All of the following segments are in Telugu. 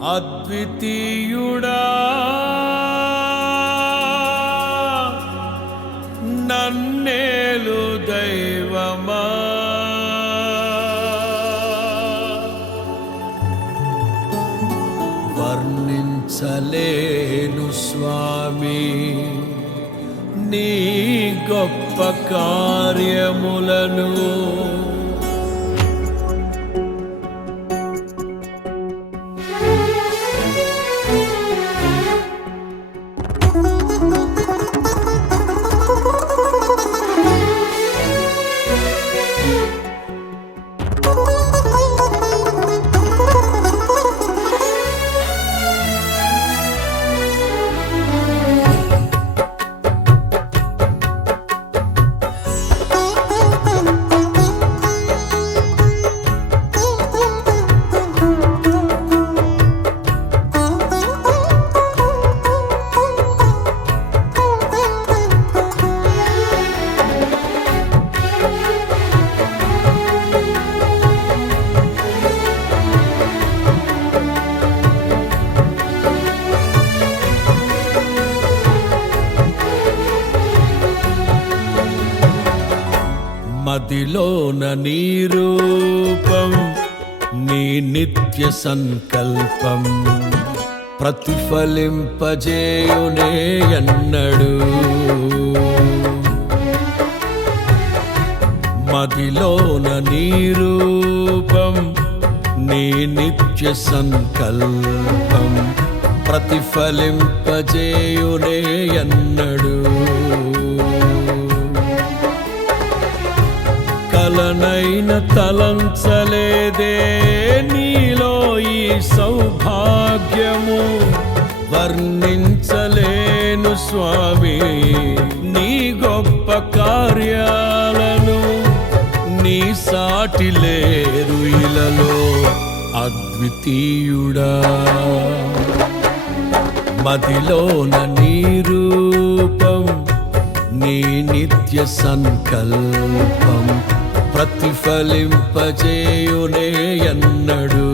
అద్వితీయుడా నన్నేలు దైవమా వర్ణించలేను స్వామి నీ గొప్ప కార్యములను. మదిలోన నీ రూపం నీ నిత్య సంకల్పం ప్రతిఫలింపజేయునే ఎన్నడు. మదిలోన నీ రూపం నీ నిత్య సంకల్పం ప్రతిఫలింపజేయునే ఎన్నడు. కలనైన తలంచలేదే నీలో ఈ సౌభాగ్యము, వర్ణించలేను స్వామి నీ గొప్ప కార్యాలను. నీ సాటి లేరు ఇలలో అద్వితీయుడా. మదిలోన నీ రూపం నీ నిత్య సంకల్పం ప్రతిఫలింపజేయునే ఎన్నడు.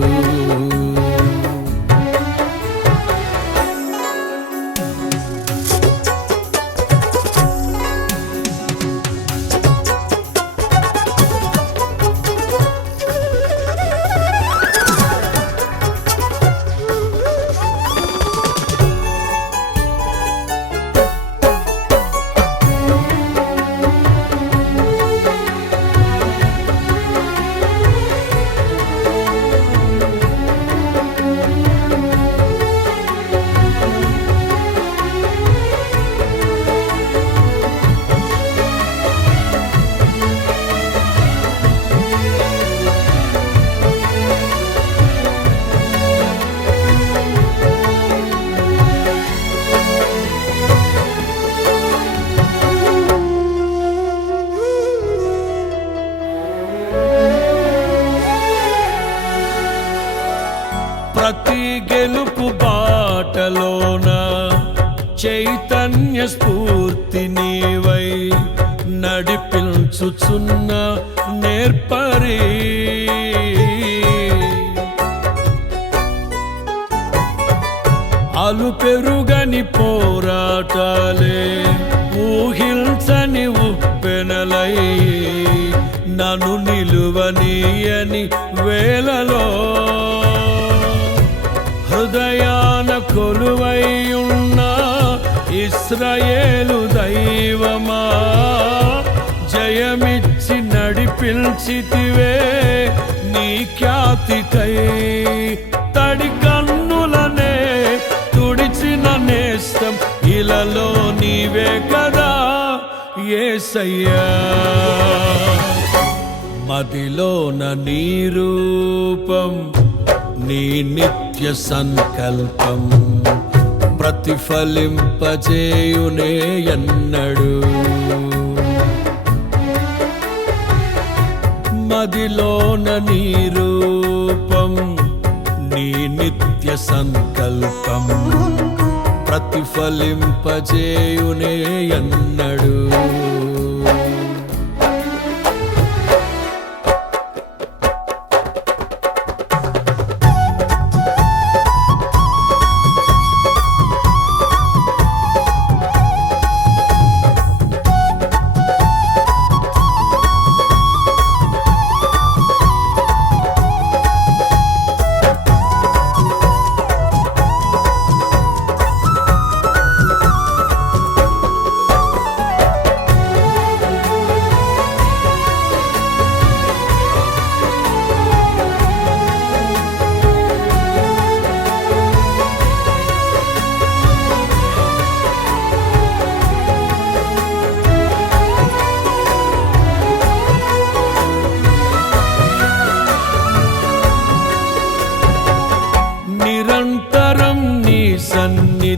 ప్రతి గెలుపు బాటలోన చైతన్య స్ఫూర్తి నీవై నడిపించుచున్న నేర్పరి. అలు పెరుగని పోరాటాలే ఊహించని ఉప్పెనలై నన్ను నిలువనీయని వేళలో హృదయాన కొలువైయున్న ఇశ్రాయేలు దైవమా, జయమిచ్చి నడిపించితివే నీ ఖ్యాతికై. తడి కన్నులనే తుడిచిన నేస్తం ఇలలో నీవే కదా యేసయ్యా. మదిలోన నీ రూపం నీ నిత్య సంకల్పం ప్రతిఫలింపజేయునే ఎన్నడు. మదిలోన నీ రూపం నీ నిత్య సంకల్పం ప్రతిఫలింపజేయునే ఎన్నడు.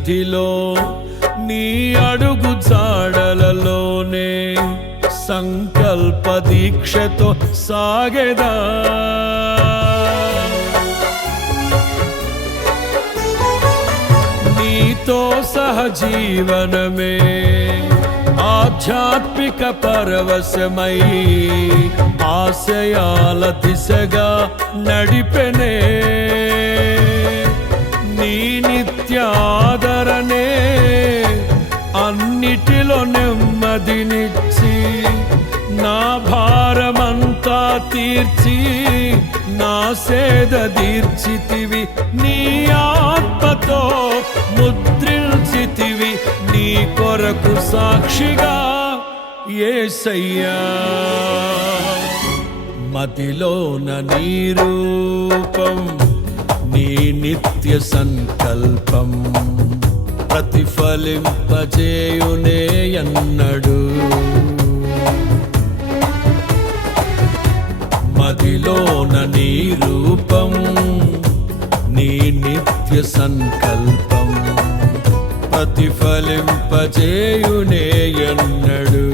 సన్నిధిలో నీ అడుగు జాడలలోనే సంకల్ప దీక్షతో సాగెదా. నీతో సహజీవనమే ఆధ్యాత్మిక పరవశమై ఆశయాల దిశగా నడిపెనే. నీ నిత్యాదరణే అన్నిటిలో నెమ్మదినిచ్చి నా భారమంతా తీర్చి నా సేద తీర్చితివి. నీ ఆత్మతో ముద్రించితివి నీ కొరకు సాక్షిగా యేసయ్యా. మదిలోన నీ రూపం నీ నిత్య సంకల్పం ప్రతిఫలింపజేయునే అన్నడు. మదిలోన నీ రూపం నీ నిత్య సంకల్పం ప్రతిఫలింపజేయునే అన్నడు.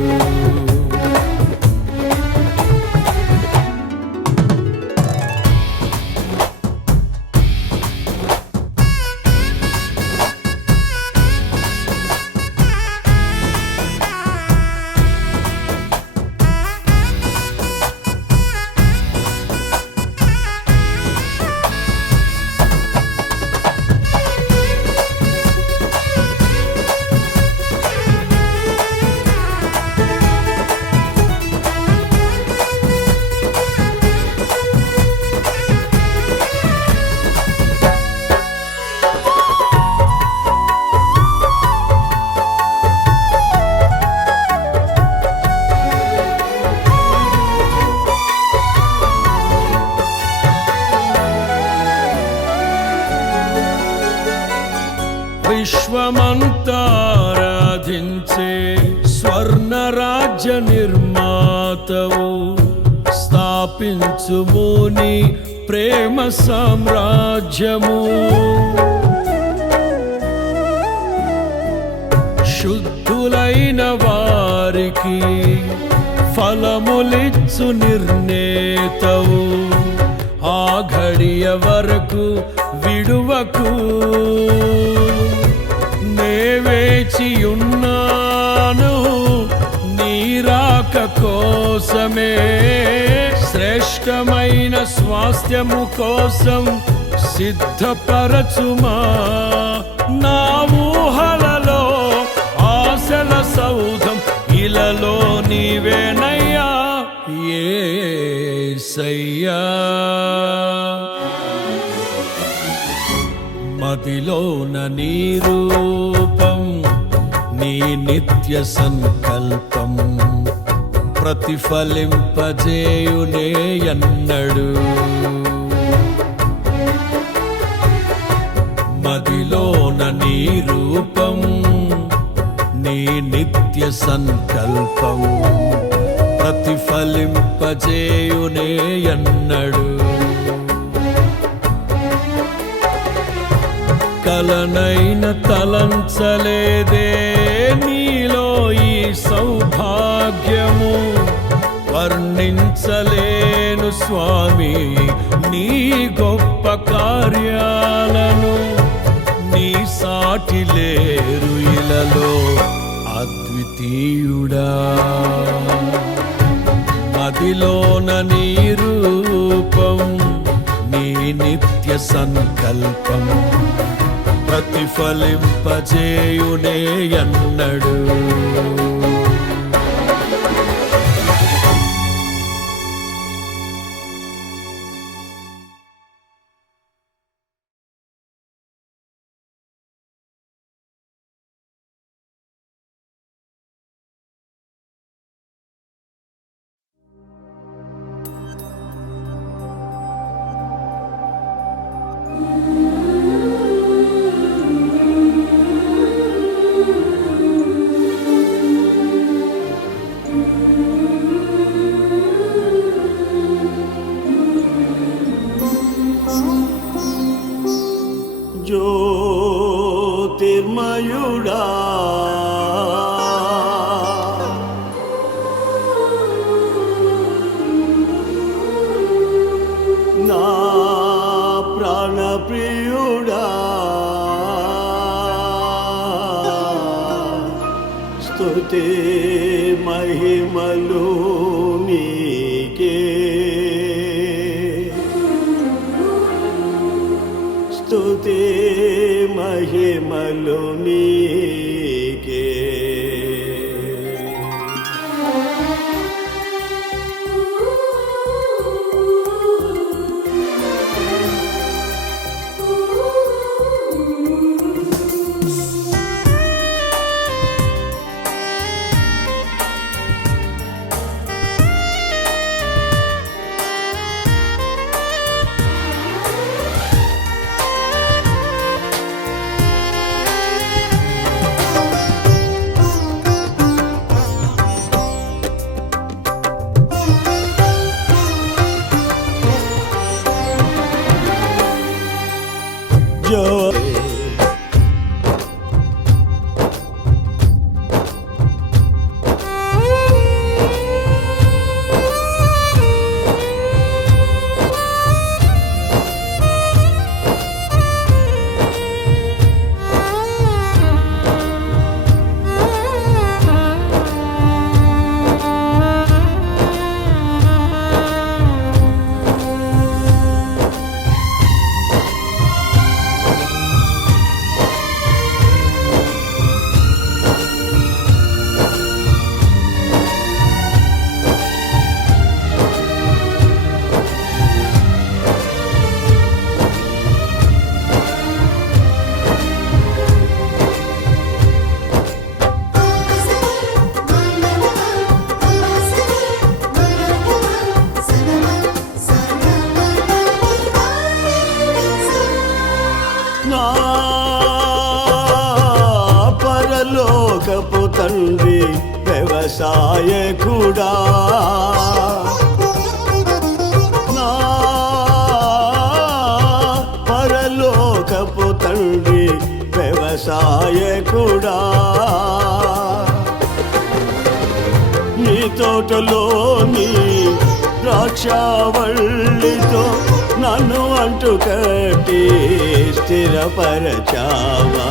విశ్వమంతారాధించే స్వర్ణ రాజ్య నిర్మాతవు స్థాపించుము నీ ప్రేమ సామ్రాజ్యము. శుద్ధులైన వారికి ఫలములిచ్చు నిర్ణేతవు ఆ ఘడియ వరకు విడువకు. నే వేచియున్నాను నీ రాక కోసమే శ్రేష్టమైన స్వాస్థ్యము కోసం సిద్ధపరచుమా. నా ఊహలలో ఆశల సౌధం ఇలలో నీవేనయ్యా యేసయ్యా. మదిలోన నీ రూపం నీ నిత్య సంకల్పం ప్రతిఫలింపజేయునే అన్నడు. మదిలోన నీ రూపం నీ నిత్య సంకల్పం ప్రతిఫలింపజేయునే అన్నడు. కలనైన తలంచలేదే నీలో ఈ సౌభాగ్యము. వర్ణించలేను స్వామి నీ గొప్ప కార్యాలను. నీ సాటి లేరు ఇలలో అద్వితీయుడా. మదిలోన నీ రూపం నీ నిత్య సంకల్పం ప్రతిఫలింపజేయునే అన్నడు. జ్యోతిర్మయుడా నా ప్రాణప్రియుడా స్తుతి మహిమలు నీకే స్తుతి మహిమలు నీకే నా పరలోకపు తండ్రి వ్యవసాయకుడా నా పరలోకపు తండ్రి వ్యవసాయకుడా నీ తోటలోని ద్రాక్షావల్లితో నన్ను అంటు కట్టి స్థిరపరచావా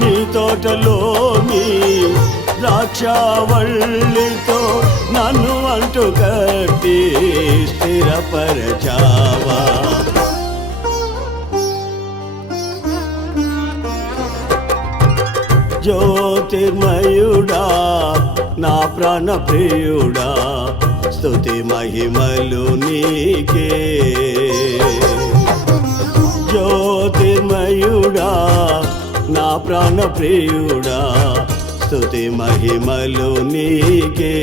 నీ తోటలోని ద్రాక్షావల్లితో నన్ను అంటు కట్టి స్థిరపరచావా జ్యోతిర్మయుడా నా ప్రాణప్రియుడా స్తుతి మహిమలు నీకే జ్యోతిర్మయుడా నా ప్రాణప్రియుడా స్తుతి మహిమలు నీకే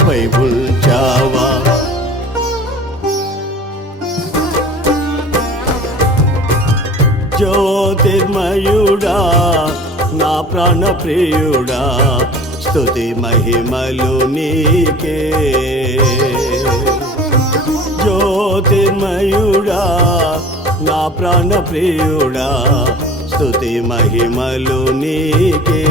పై ఉంచావా జ్యోతిర్మయుడా నా ప్రాణప్రియుడా స్తుతి మహిమలు నీకే జ్యోతిర్మయుడా నా ప్రాణప్రియుడా స్తుతి మహిమలు నీకే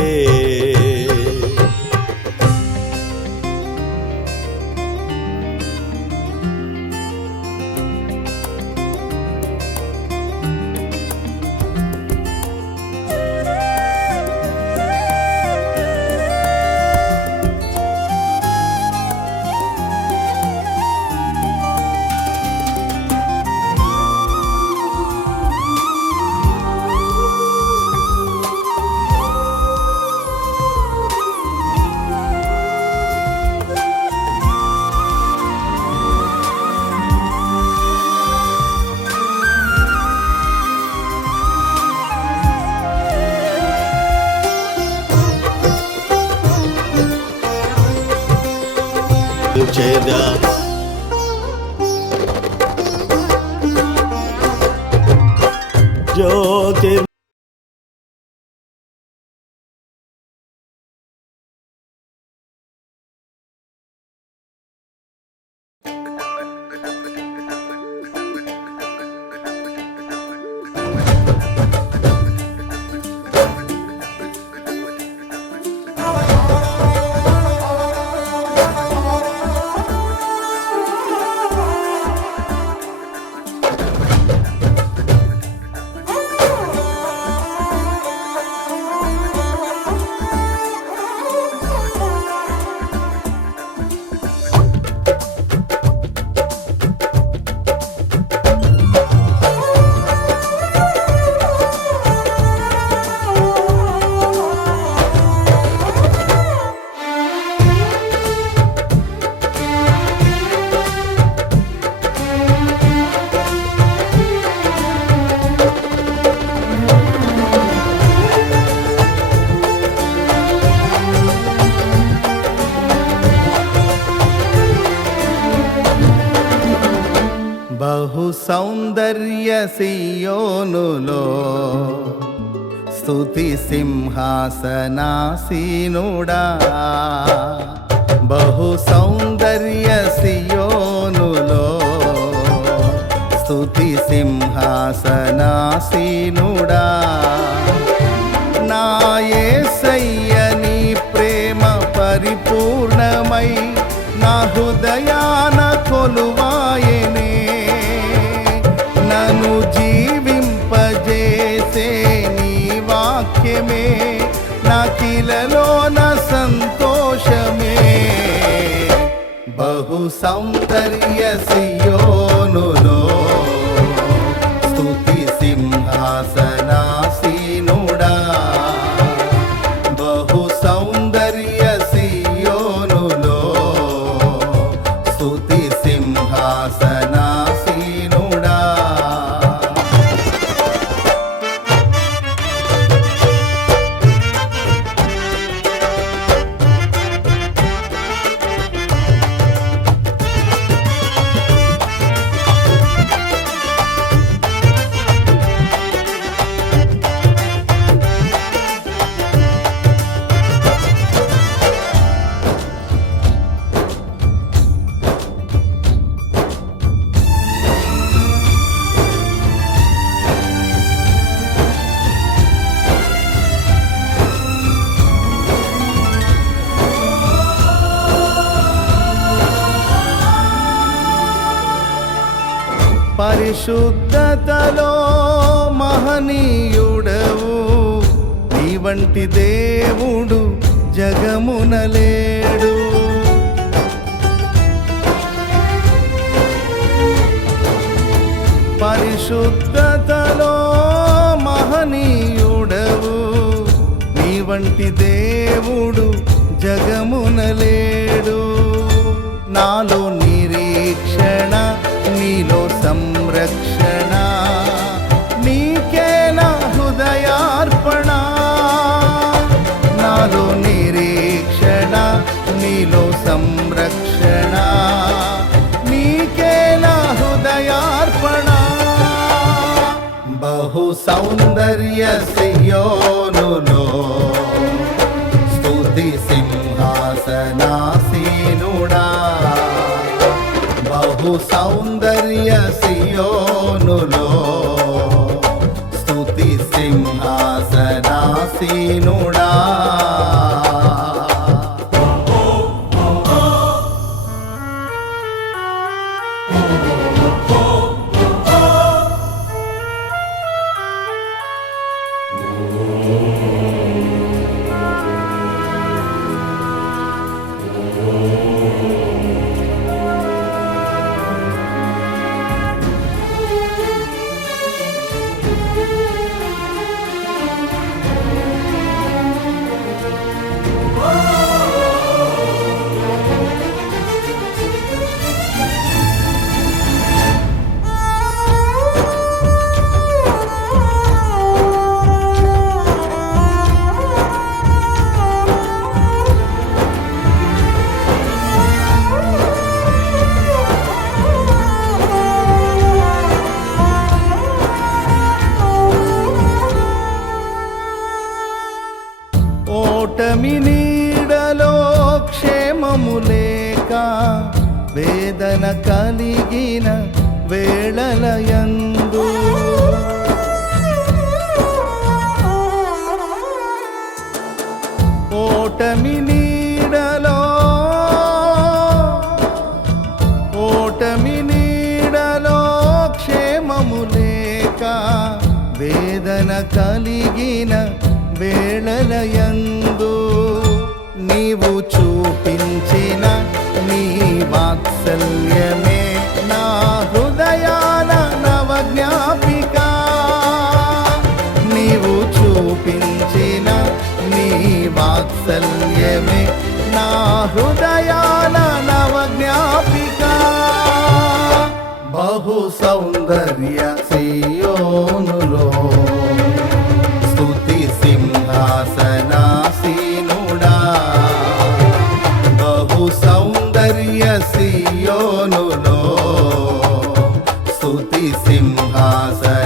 కొలిచెదా జ్యోతి బహు సౌందర్య సియోనులో స్తుతి సింహాసనాసీనుడా బహు సౌందర్య సియోనులో స్తుతి సింహాసనాసీనుడా నా యేసయ్య నీ ప్రేమ పరిపూర్ణమై నా హృదయాన కొలువాయనే నన్ను జీవింపజేసే నీ వాక్యమే నాకిలలోన సంతోషమే బహు సౌందర్య సియోనులో స్తుతి సింహాసనాసీనుడా బహు సౌందర్య సియోనులో స్తుతి సింహాసనాసీనుడా పరిశుద్ధతలో మహనీయుడవు నీ వంటి దేవుడు జగమునలేడు పరిశుద్ధతలో మహనీయుడవు నీ వంటి దేవుడు జగమునలేడు నాలో నిరీక్షణ నీలో సంరక్షణ నీకే నా హృదయార్పణ నాలో నిరీక్షణ నీలో సంరక్షణ నీకే నా హృదయార్పణ బహు సౌందర్య సియోనులో స్తుతి సింహాసనాసీనుడా బహు సౌందర్య సియోనులో స్తుతి సింహాసనాసీనుడా ఓటమి నీడలో క్షేమము లేక వేదన కలిగిన వేళలయందు ఓటమి నీడలో క్షేమము లేక వేదన కలిగిన వేళలయందు నీవు చూపించిన నీ వాత్సల్యమే నా హృదయాల నవజ్ఞాపిక. నీవు చూపించిన నీ వాత్సల్యమే నా హృదయాల నవజ్ఞాపిక. బహు సౌందర్య సియోనులో స్తుతి సింహాసనాసీనుడా. బహు సౌందర్య సియోనులో స్తుతి సింహాసనాసీనుడా.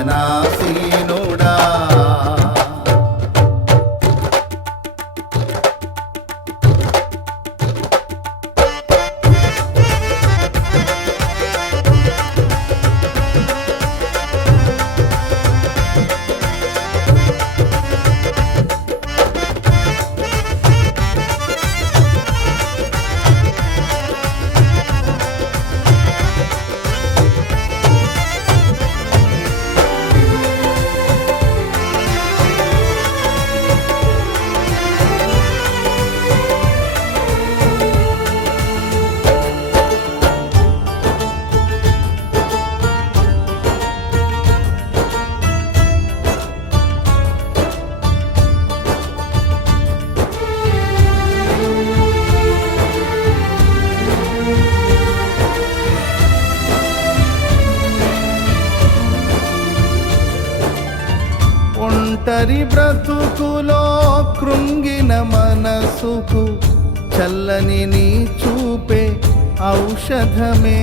ఒంటరి బ్రతుకులో కృంగిన మనసుకు చల్లని నీ చూపే ఔషధమే.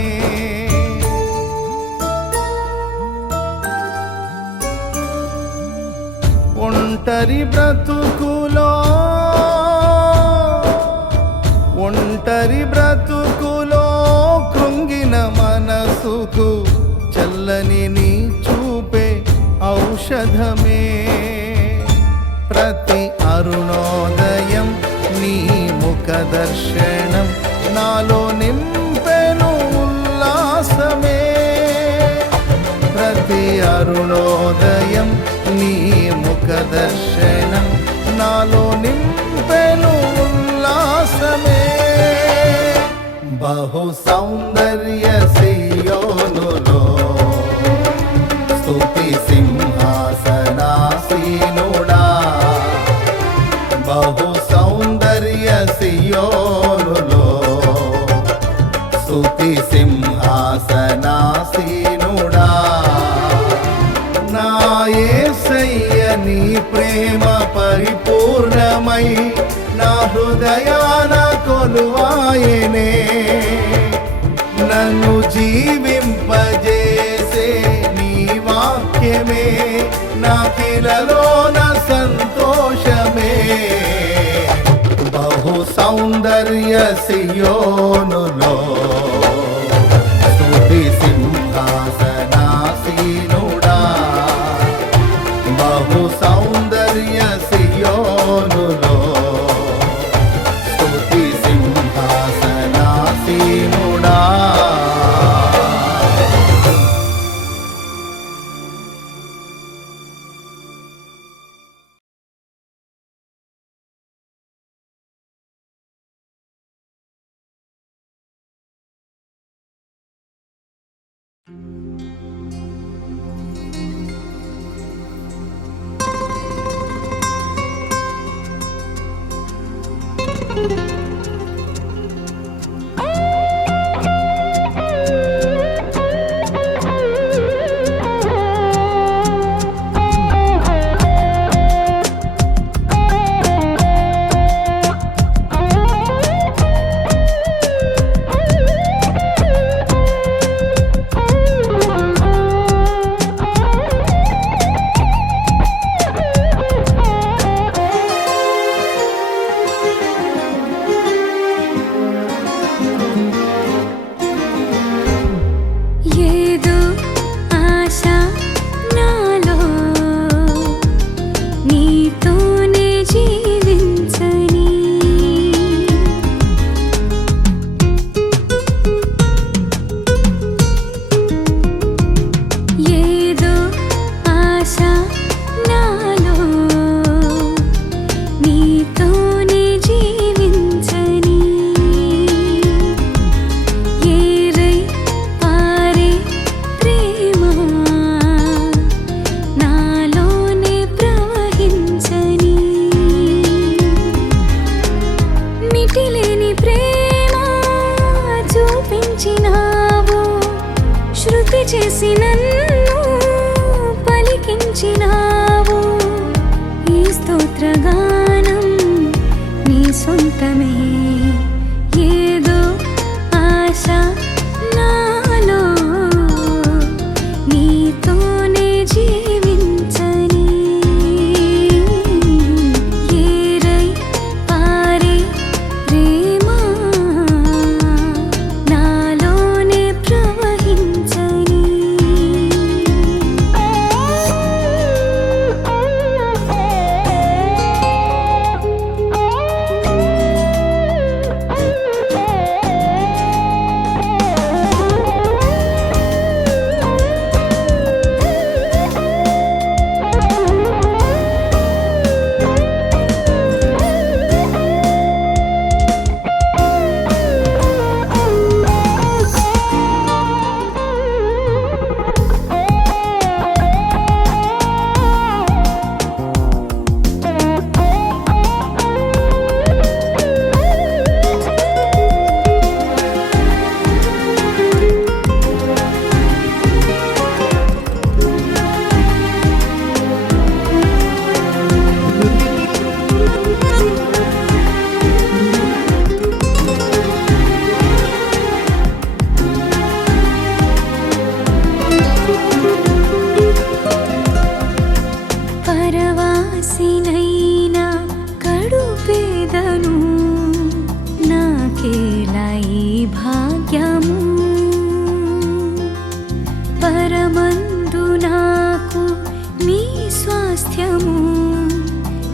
ఒంటరి బ్రతుకులో కృంగిన మనసుకు చల్లని నీ చూపే ఔషధమే. ప్రతి అరుణోదయం నీ ముఖ దర్శనం నాలో నింపెను ఉల్లాసమే. ప్రతి అరుణోదయం నీ ముఖ దర్శనం నాలో నింపెను ఉల్లాసమే. బహు సౌందర్య సియోనులో స్తుతి సింహాసనాసీనుడా. బహు సౌందర్య సియోనులో స్తుతి సింహాసనాసీనుడా. నా యేసయ్య నీ ప్రేమ పరిపూర్ణమై నా హృదయాన కొలువాయనే. నన్ను జీవింపజేసే నీ వాక్యమే నాకిలలోన సంతోషమే. బహు సౌందర్య సియోనులో స్తుతి సింహాసనాసీనుడా. బహు సౌందర్య సియోనులో స్తుతి సింహాసనాసీనుడా. సొంతమే ఏదో ఆశ నాలో నీతోనే జీవించని ఏరై పారే ప్రేమ నాలోనే ప్రవహించని పరవాసినైనా కడుపేదను నాకేలా ఈ భాగ్యము పరమందు నాకు నీ స్వాస్థ్యము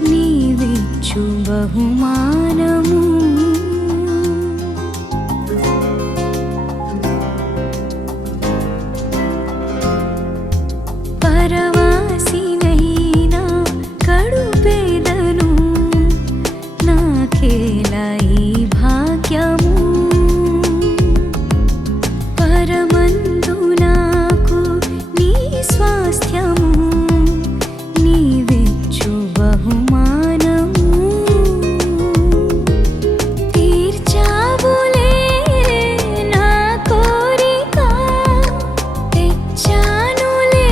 నీవిచ్చు బహుమానము పరవాసినైనా కడుపేదను నాకేలా ఈ భాగ్యము పరమందు నాకు నీ స్వాస్థ్యము నీవిచ్చు బహుమానము తీర్చావులే నా కోరిక తెచ్చానులే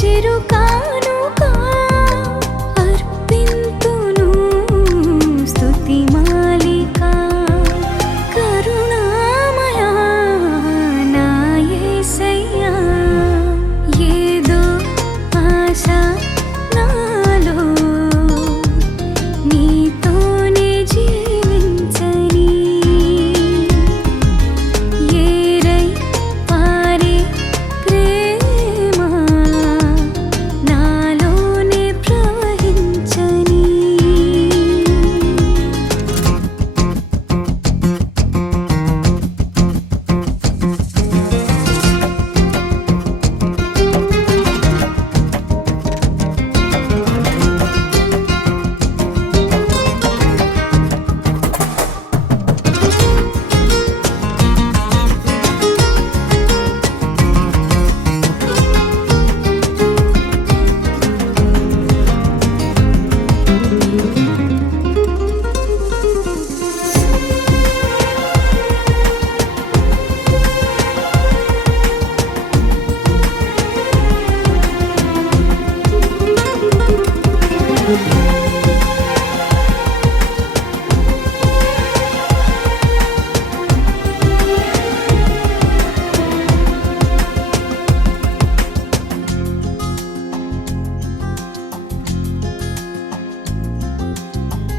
చిరుకానుక అర్పింతును స్తుతి మాలిక కరుణామయా నా యేసయ్యా ఏదో ఆశ నాలో నీతోనే జీవించని ఏరై పారే ప్రేమ నాలోనే ప్రవహించని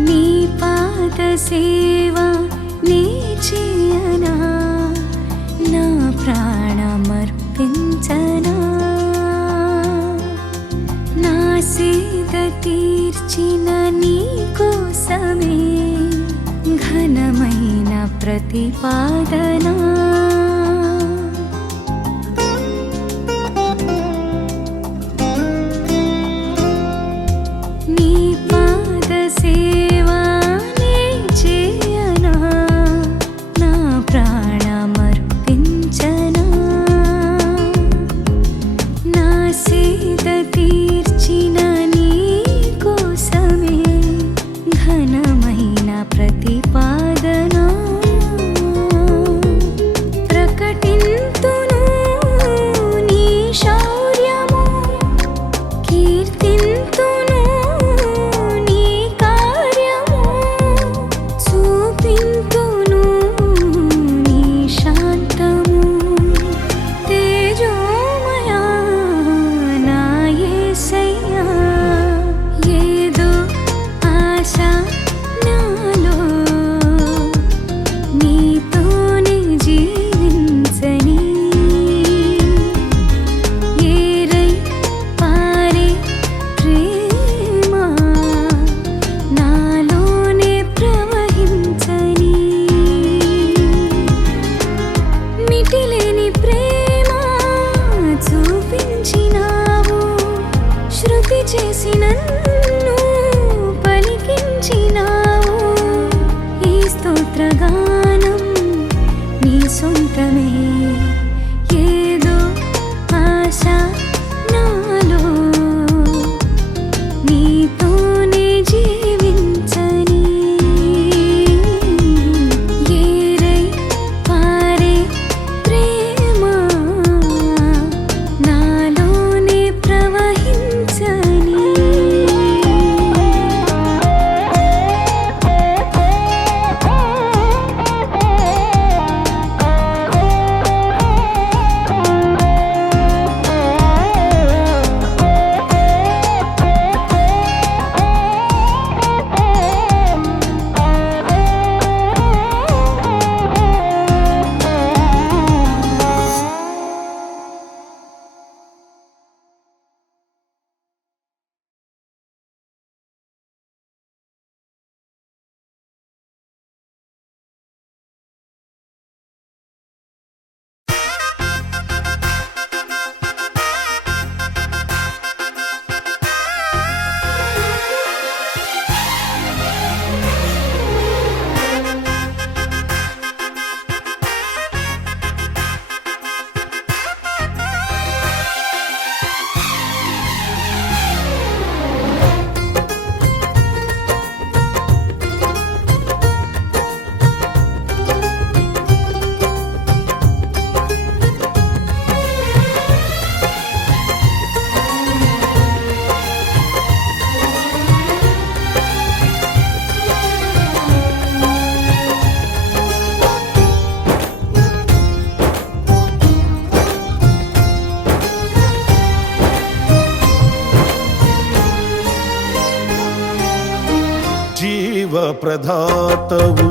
నీ పాద సేవ నీ చేయనా నా ప్రాణమర్పించనా నా సేద తీర్చిన నీ కోసమే ఘనమైన ప్రతిపాదనా నీ పాద సేవా నే చేయనా నా ప్రాణమర్పించనా నా సేద తీర్చిన నీ కోసమే ఘనమైన ప్రతిపాదనా జీవ ప్రదాతవు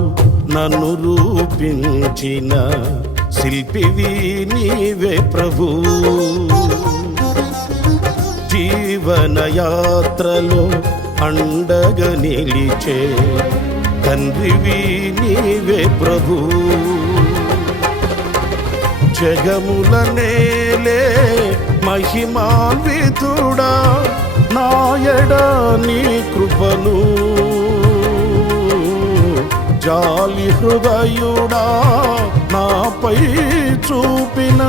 నన్ను రూపించిన శిల్పివి నీవే ప్రభు. జీవన యాత్రలో అండగా నిలిచే తండ్రివి నీవే ప్రభు. జగముల నేలే మహిమాన్వితుడా నాయడ నీ కృపను జాలి హృదయుడా నాపై చూపిన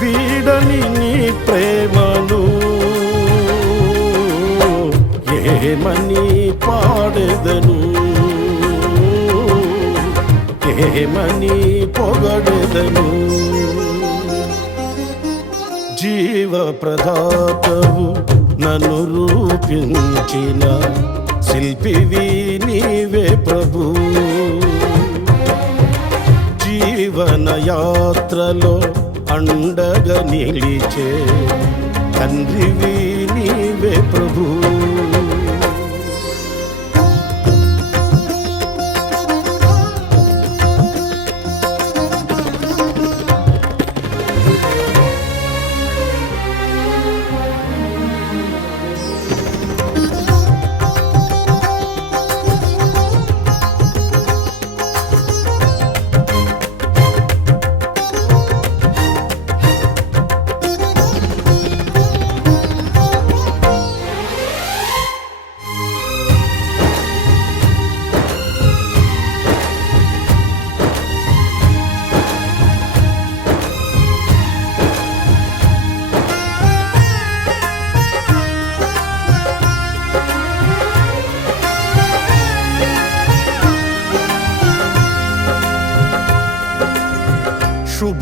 వీడని నీ ప్రేమను ఏమని పాడెదను ఏమని పొగడెదను. జీవ ప్రదాతవు నన్ను రూపించిన శిల్పివి నీవే ప్రభు. జీవన యాత్రలో అండగా నిలిచే తండ్రివి నీవే ప్రభు.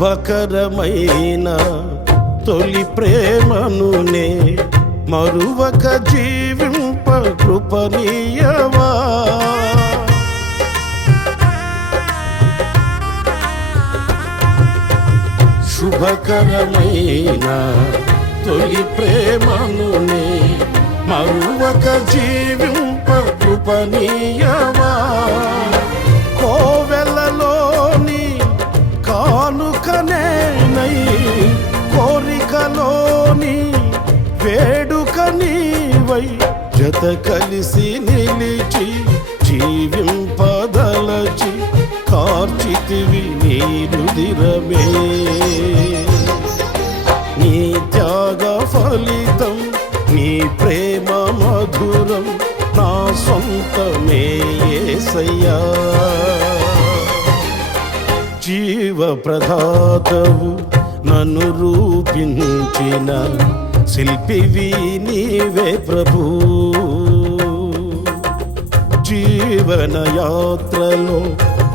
శుభకరమైన తొలి ప్రేమనునే మరువక జీవింప కృపనీయవా. శుభకరమైన తొలి ప్రేమనునే మరువక జీవింప కృపనీయవా. కోవెలలోని కానుకనేనై కోరికలోని వేడుక నీవై జత కలిసి నిలిచి జీవింపదలచి కార్చితివి నీ రుధిరమే. నీ త్యాగ ఫలితం నీ ప్రేమ మధురం నా సొంతమే యేసయ్యా. జీవ ప్రదాతవు నన్ను రూపించిన శిల్పివి నీవే ప్రభు. జీవన యాత్రలో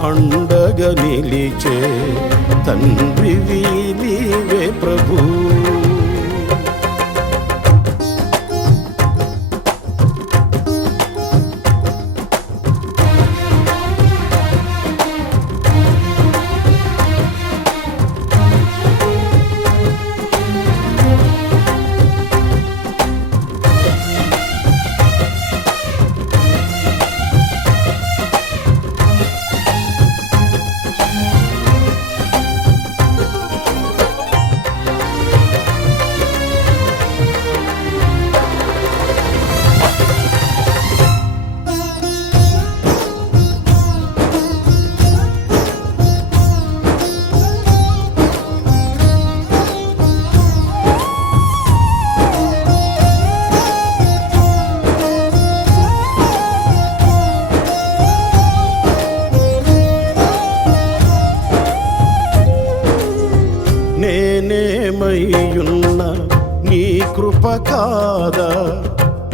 అండగా నిలిచే తండ్రివి నీవే ప్రభు. నేనేమయ్యున్న నీ కృప కాదా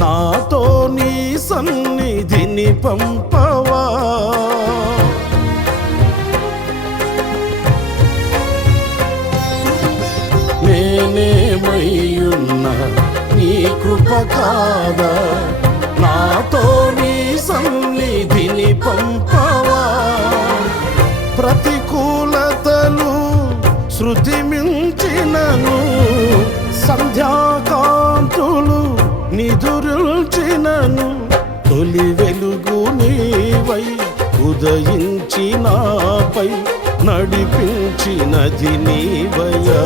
నాతో నీ సన్నిధిని పంపవా. నేనేమయ్యున్న నీ కృప కాదా నాతో నీ సన్నిధిని పంపవా. ప్రతికూలతలు శృతి మించినను సంధ్యాకాంతులు నిదురుల్చినను తొలి వెలుగు నీవై ఉదయించి నాపై నడిపించినది నీవయ్యా.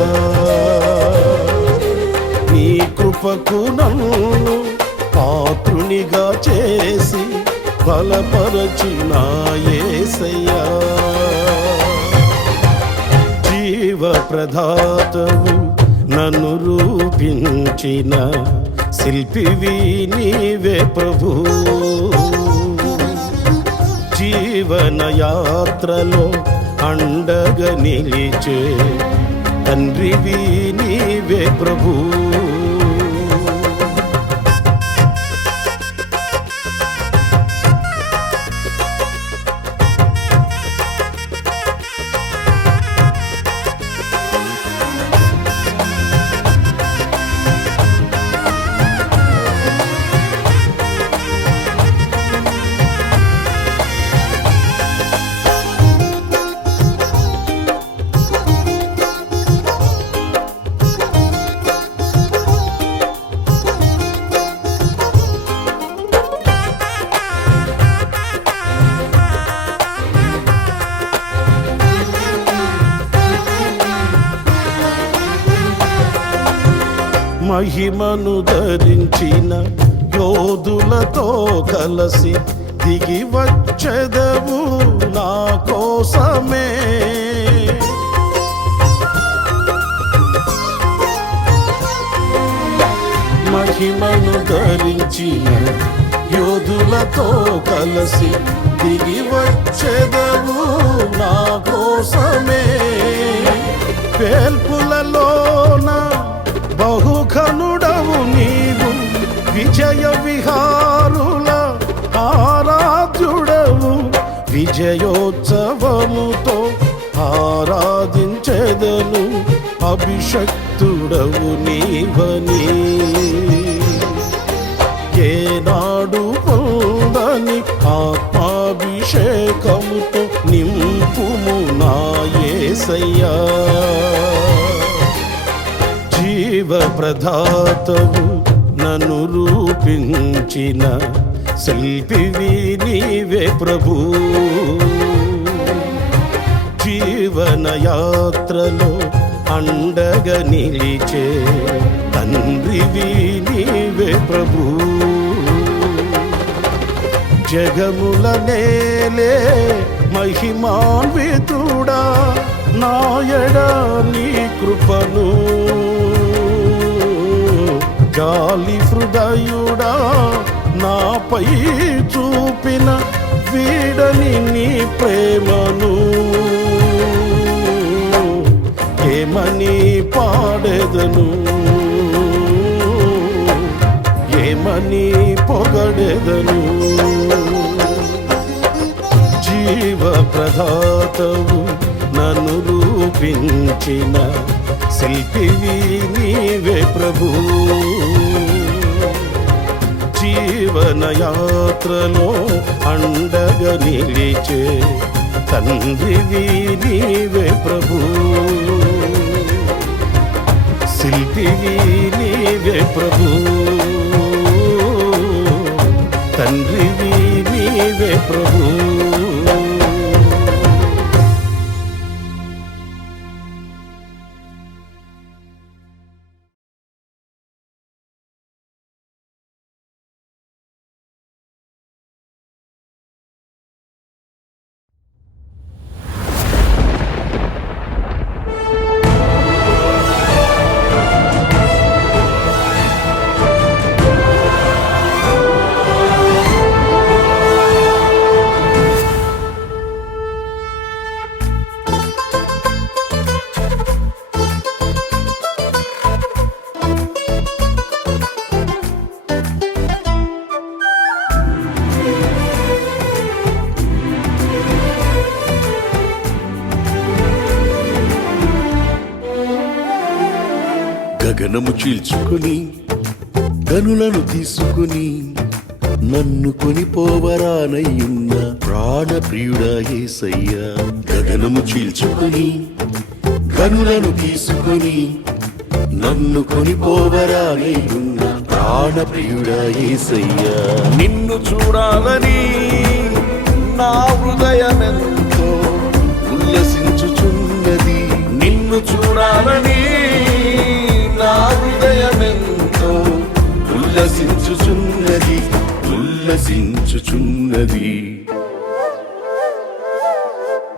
నీ కృపకు నన్ను పాత్రునిగా చేసి బలపరచిన యేసయ్యా. జీవ ప్రదాతవు నన్ను రూపించిన శిల్పివి నీవే ప్రభు. జీవన యాత్రలో అండగా నిలిచే తండ్రివి నీవే ప్రభు. మహిమను ధరించిన యోధులతో కలసి దిగి వచ్చెదవు నా కోసమే. మహిమను ధరించిన యోధులతో కలసి దిగి వచ్చెదవు నా కోసమే. వేల్పులలోన బహుఘనుడవు నీవు, విజయ విహారుల ఆరాధ్యుడవు. విజయోత్సవముతో ఆరాధించెదను, అభిషక్తుడవు నీవని. ఏనాడు పొందని ఆత్మాభిషేకముతో నింపుము నా యేసయ్యా. జీవ ప్రదాతవు నన్ను రూపించిన శిల్పివి నీవే ప్రభు. జీవన యాత్రలో అండగా నిలిచే తండ్రివి నీవే ప్రభు. జగముల నేలే మహిమాన్వితుడా, నాయడ నీ కృపను జాలి హృదయుడా నాపై చూపిన వీడని నీ ప్రేమను ఏమని పాడెదను, ఏమని పొగడెదను. జీవ ప్రదాతవు నన్ను రూపించిన శిల్పివి నీవే ప్రభు. జీవన యాత్రలో అండగా నిలిచే తండ్రివి నీవే ప్రభు. శిల్పివి నీవే ప్రభు, తండ్రివి నీవే ప్రభు. గగనము చీల్చుకుని గనులను తీసుకుని నన్ను కొనిపోవరానయ్యున్న ప్రాణప్రియుడా యేసయ్యా. గగనము చీల్చుకుని గనులను తీసుకుని నన్ను కొనిపోవరానయ్యున్న ప్రాణ ప్రియుడా యేసయ్యా. నిన్ను చూడాలని నా హృదయమెంతో ఉల్లసించుచున్నది, నిన్ను చూడాలని నా హృదయమెంతో ఉల్లసించుచున్నది, ఉల్లసించుచున్నది.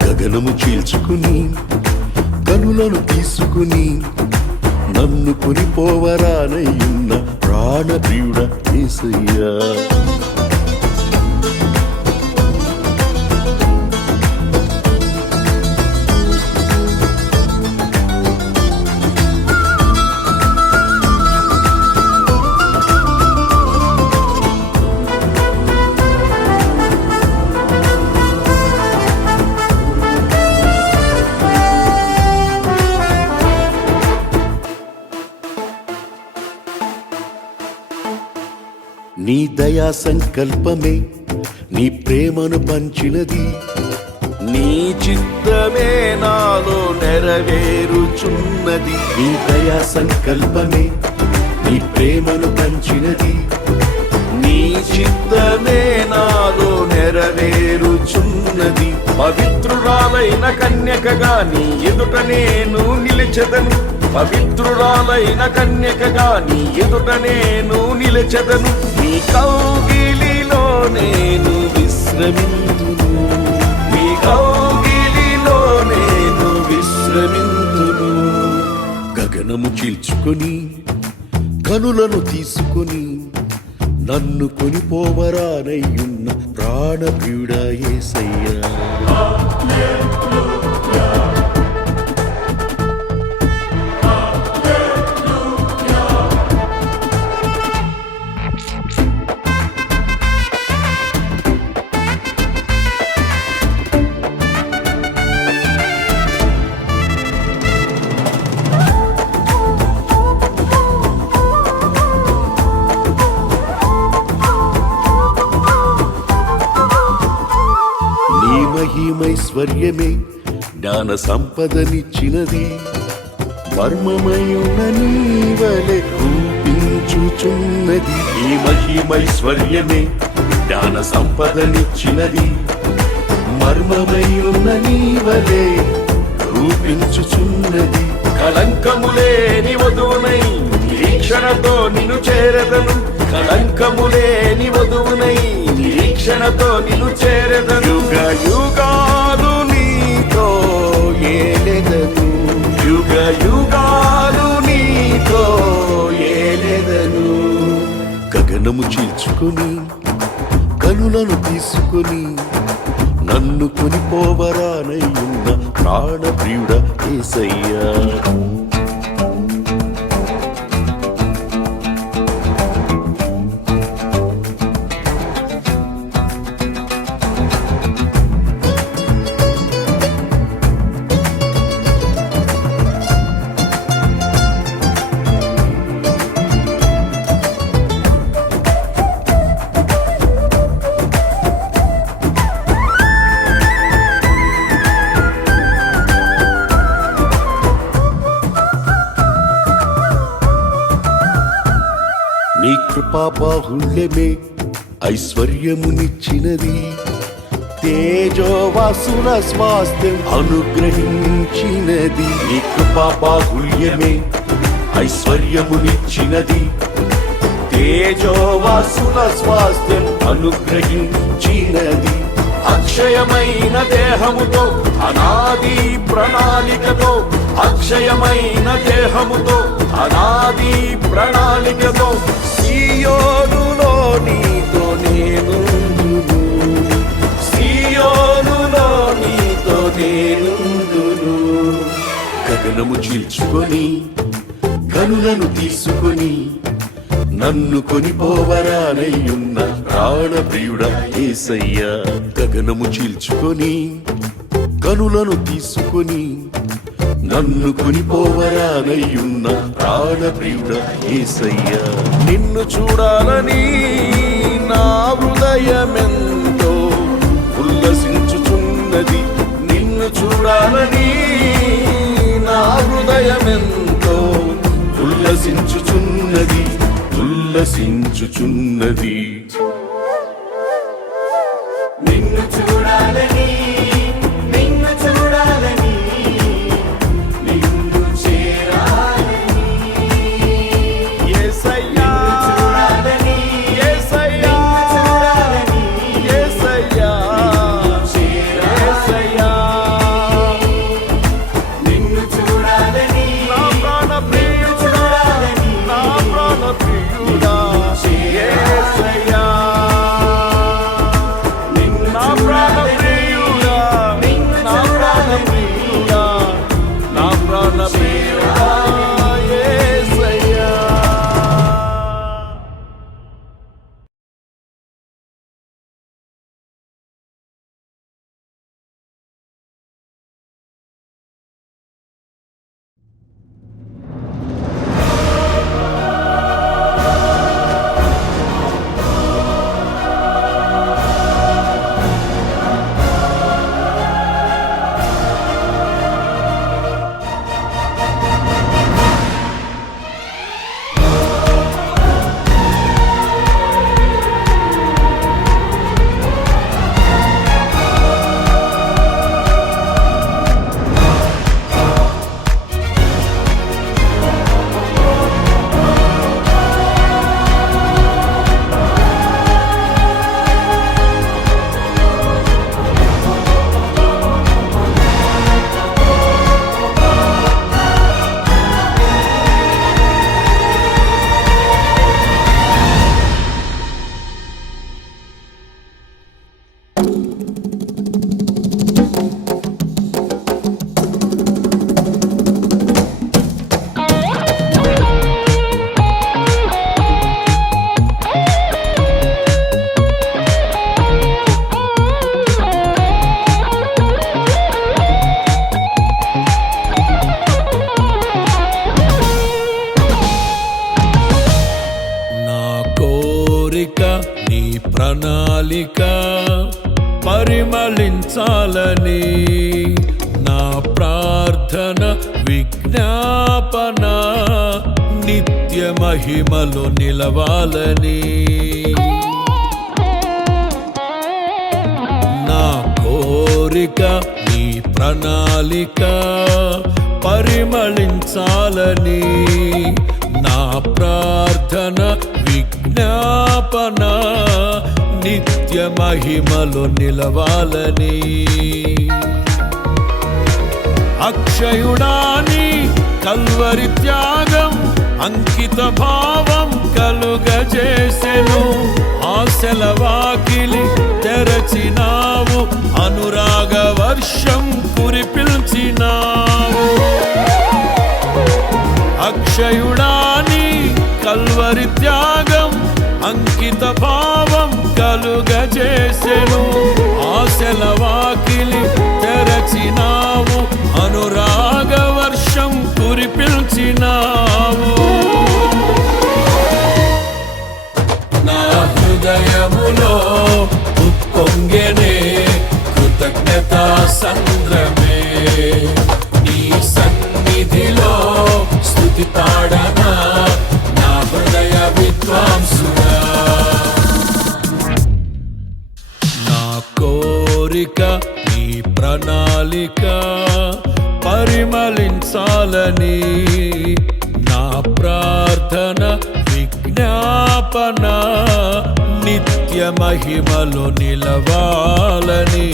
గగనము చీల్చుకుని కనులను తీసుకుని నన్ను కొనిపోవరానయ్యున్న ప్రాణ ప్రియుడ యేసయ్యా. నీ దయా సంకల్పమే నీ ప్రేమను పంచినది, నీ చిత్తమే నాలో నెరవేరుచున్నది. నీ దయా సంకల్పమే నీ ప్రేమను పంచినది, నీ చిత్తమే నాలో నెరవేరుచున్నది. పవిత్రురాలైన కన్యకగా నీ ఎదుట నేను నిలిచెదను, పవిత్రురాలైన కన్యకగా నీ ఎదుట నేను నిలిచెదను. నీ కౌగిలిలో నేను విశ్రమింతును, నీ కౌగిలిలో నేను విశ్రమింతును. గగనము చీల్చుకొని కనులను తీసుకొని నన్ను కొనిపోవరానయ్యున్న ప్రాణ ప్రియుడా యేసయ్యా. నీ మహిమైశ్వర్యమే జ్ఞాన సంపదనిచ్చినది, మర్మమయున నీవలె రూపించుచున్నది. ఈ మహిమైశ్వర్యమే జ్ఞాన సంపదనిచ్చినది, మర్మమయున నీవలే రూపించుచున్నది. కళంకములేని వధువునై నిరీక్షణతో నిన్ను చేరదను, కళంకములేని వధువునై నిరీక్షణతో నిన్ను చేరదను. యుగ యుగాలు నీతో ఏలెదను, యుగ యుగాలు నీతో ఏలెదను. గగనము చీల్చుకొని కనులను తీసుకొని నన్ను కొనిపోవరానయ్యున్న ప్రాణ ప్రియుడ యేసయ్యా. నీ కృపా బాహుళ్యమే ఐశ్వర్యమునిచ్చినది, తేజోవాసుల స్వాస్థ్యం అనుగ్రహించినది. నీ కృపా బాహుళ్యమే ఐశ్వర్యమునిచ్చినది, తేజోవాసుల స్వాస్థ్యం అనుగ్రహించినది. అక్షయమైన దేహముతో అనాది ప్రణాళికతో, అక్షయమైన దేహముతో అనాది ప్రణాళికతో సియోనులో నీతో నేనుందును, సియోనులో నీతో నేనుందును. గగనము చీల్చుకొని కనులను తీసుకొని నన్ను కొనిపోవరానయ్యున్న ప్రాణ ప్రియుడ యేసయ్యా. గగనము చీల్చుకొని కనులను తీసుకొని నన్ను కొనిపోవరానయ్యున్న ప్రాణ ప్రియుడ యేసయ్యా. నిన్ను చూడాలని నా హృదయమెంతో ఉల్లసించుచున్నది, నిన్ను చూడాలని నా హృదయమెంతో ఉల్లసించుచున్నది, వికసించుచున్నది. నిన్ను చూడాలని నిన్ను చూడాలని నిన్ను చేరాలని యేసయ్యా చూడాలని యేసయ్యా చూడాలని యేసయ్యా యేసయ్యా నిన్ను చూడాలని నా ప్రాణ ప్రియుడా నా ప్రాణ ప్రియుడా యేసయ్యా నా ప్రాణ ప్రియుడా నా ప్రాణ ప్రియుడా నా ప్రాణ ప్రియుడా యేసయ్యా. నీ ప్రణాళిక పరిమళించాలని నా ప్రార్థన విజ్ఞాపన నిత్య మహిమలో నిలవాలని నా కోరిక నీ ప్రణాళిక పరిమళించాలని నా ప్రార్థన విజ్ఞాపన నిత్య మహిమలో నిలవాలని అక్షయుడాని కల్వరి త్యాగం అంకిత భావం కలుగజేసెను ఆశల వాకిలి తెరచినావు అనురాగ వర్షం కురిపిల్చినావు అక్షయుడాని కల్వరి త్యాగం అంకిత భావం కలుగజేసెను ఆశల వాకిలి తెరచినావు అనురాగ వర్షం కురిపిల్చినావు నా హృదయములో ఉప్పొంగెనే కృతజ్ఞతా సంద్రమే నీ సన్నిధిలో స్తుతి పాడనా నా హృదయ విద్వాంసుడా నా కోరిక నీ ప్రణాళిక పరిమళించాలని నా ప్రార్థన విజ్ఞాపన నిత్య మహిమలో నిలవాలని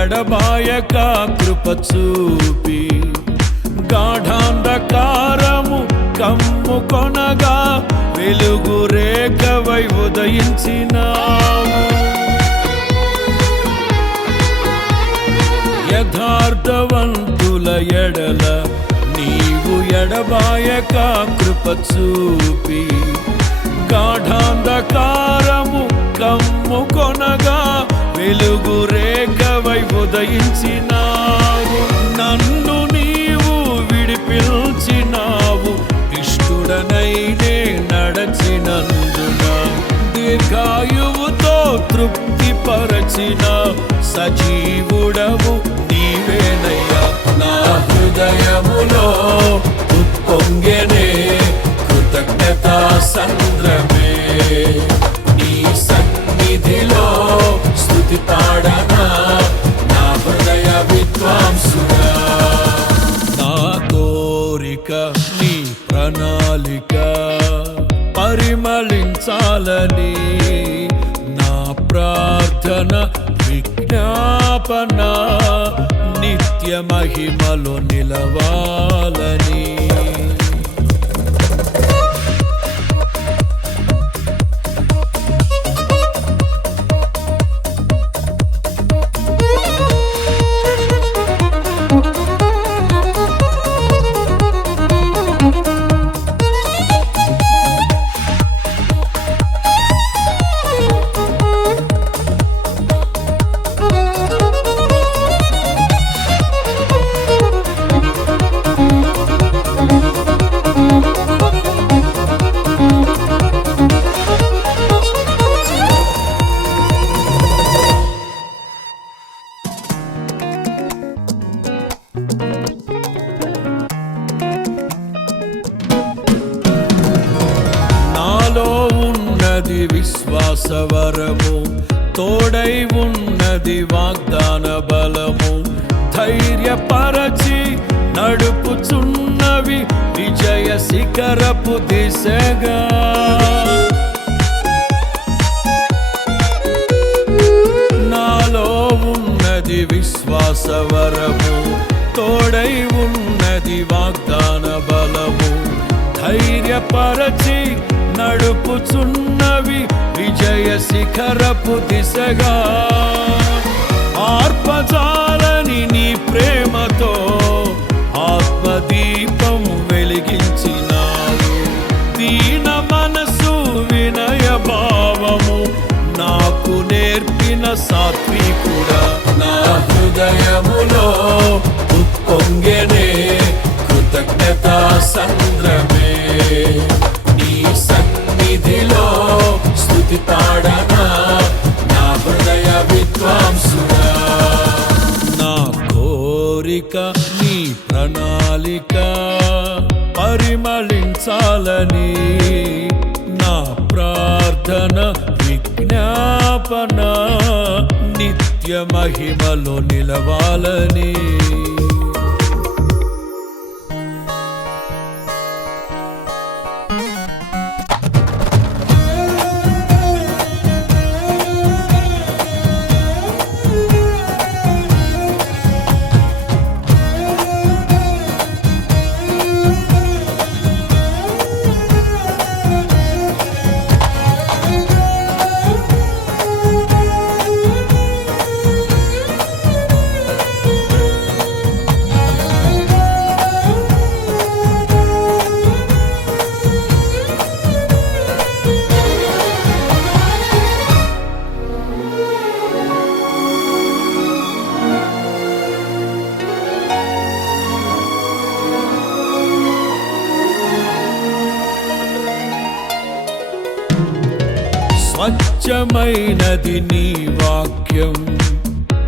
ఎడబాయక కృప చూపి గాఢాంధకారము కమ్ముకొనగా వెలుగు రేఖవై ఉదయించినావు. యథార్థవంతుల ఎడల నీవు ఎడబాయక కృప చూపి గాఢాంధకారము కమ్ముకొనగా వెలుగు రేఖవై ఉదయించినావు. నన్ను నీవు విడిపించినావు, ఇష్టుడనైనే నడచినందున దీర్ఘాయువుతో తృప్తిపరచిన సజీవుడవు నీవేనయ్యా. నా హృదయములో ఉప్పొంగెనే కృతజ్ఞతా సంద్రమే, నీ సన్నిధిలో స్తుతి పాడనా నా హృదయ విద్వాంసుడా. నా కోరిక నీ ప్రణాళిక పరిమళించాలని, నా ప్రార్థన విజ్ఞాపన నిత్య మహిమలో నిలవాలని. విశ్వాసవరము తోడై ఉన్నది వాగ్దాన బలము, ధైర్యపరచి నడుపుచున్నవి విజయ శిఖరపు దిశగా. నాలో ఉన్నది విశ్వాసవరము తోడై ఉన్నది వాగ్దాన బలము, ధైర్యపరచి నడుపుచున్నవి విజయ శిఖరపు దిశగా. ఆర్పజాలని నీ ప్రేమతో ఆత్మదీపం వెలిగించినావు. దీన మనసు వినయ భావము నాకు నేర్పిన సాత్వికుడా. నా హృదయములో ఉప్పొంగెనే కృతజ్ఞతా సంద్రమే, నీ సన్నిధిలో స్తుతి పాడనా నా హృదయ విద్వాంసుడా. నా కోరిక నీ ప్రణాళిక పరిమళించాలని, నా ప్రార్థన విజ్ఞాపన నిత్య మహిమలో నిలవాలని. స్వచ్ఛమైనది నీ వాక్యం,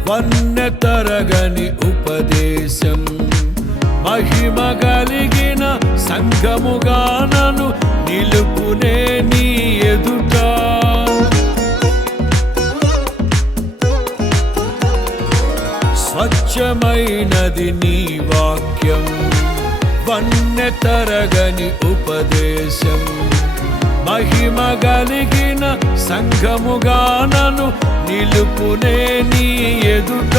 వన్నె తరగని ఉపదేశం, మహిమ కలిగిన సంఘముగా నన్ను నిలుపునే నీ ఎదుట. స్వచ్ఛమైనది నీ వాక్యం, వన్నె తరగని ఉపదేశం, మహిమ కలిగిన సంఘముగా నన్ను నిలుపునే నీ ఎదుట.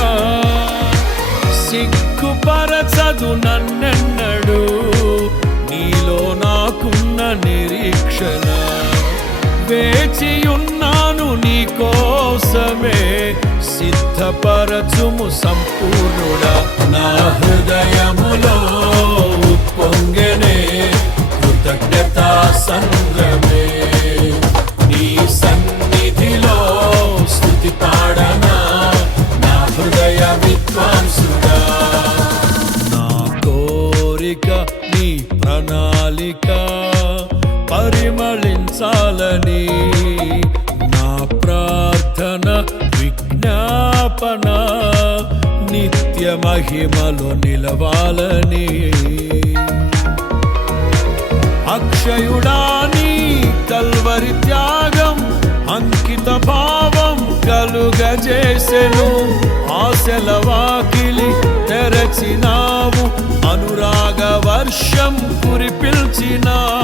సిగ్గుపరచదు నన్నెన్నడు నీలో నాకున్న నిరీక్షణ వేచియున్నాను నీ కోసమే సిద్ధపరచుము సంపూర్ణుడా నా హృదయములో ఉప్పొంగెనే కృతజ్ఞతా సంద్రమే నీ సన్నిధిలో స్తుతి పాడనా నా హృదయ విద్వాంసుడా నా కోరిక నీ ప్రణాళిక పరిమళించాలని నా ప్రార్థన విజ్ఞాపన నిత్య మహిమలో నిలవాలని అక్షయుడాని కల్వరి త్యాగం అంకిత భావం కలుగజేసెను ఆశల వాకిలి తెరచినావు అనురాగ వర్షం కురిపిల్చినావు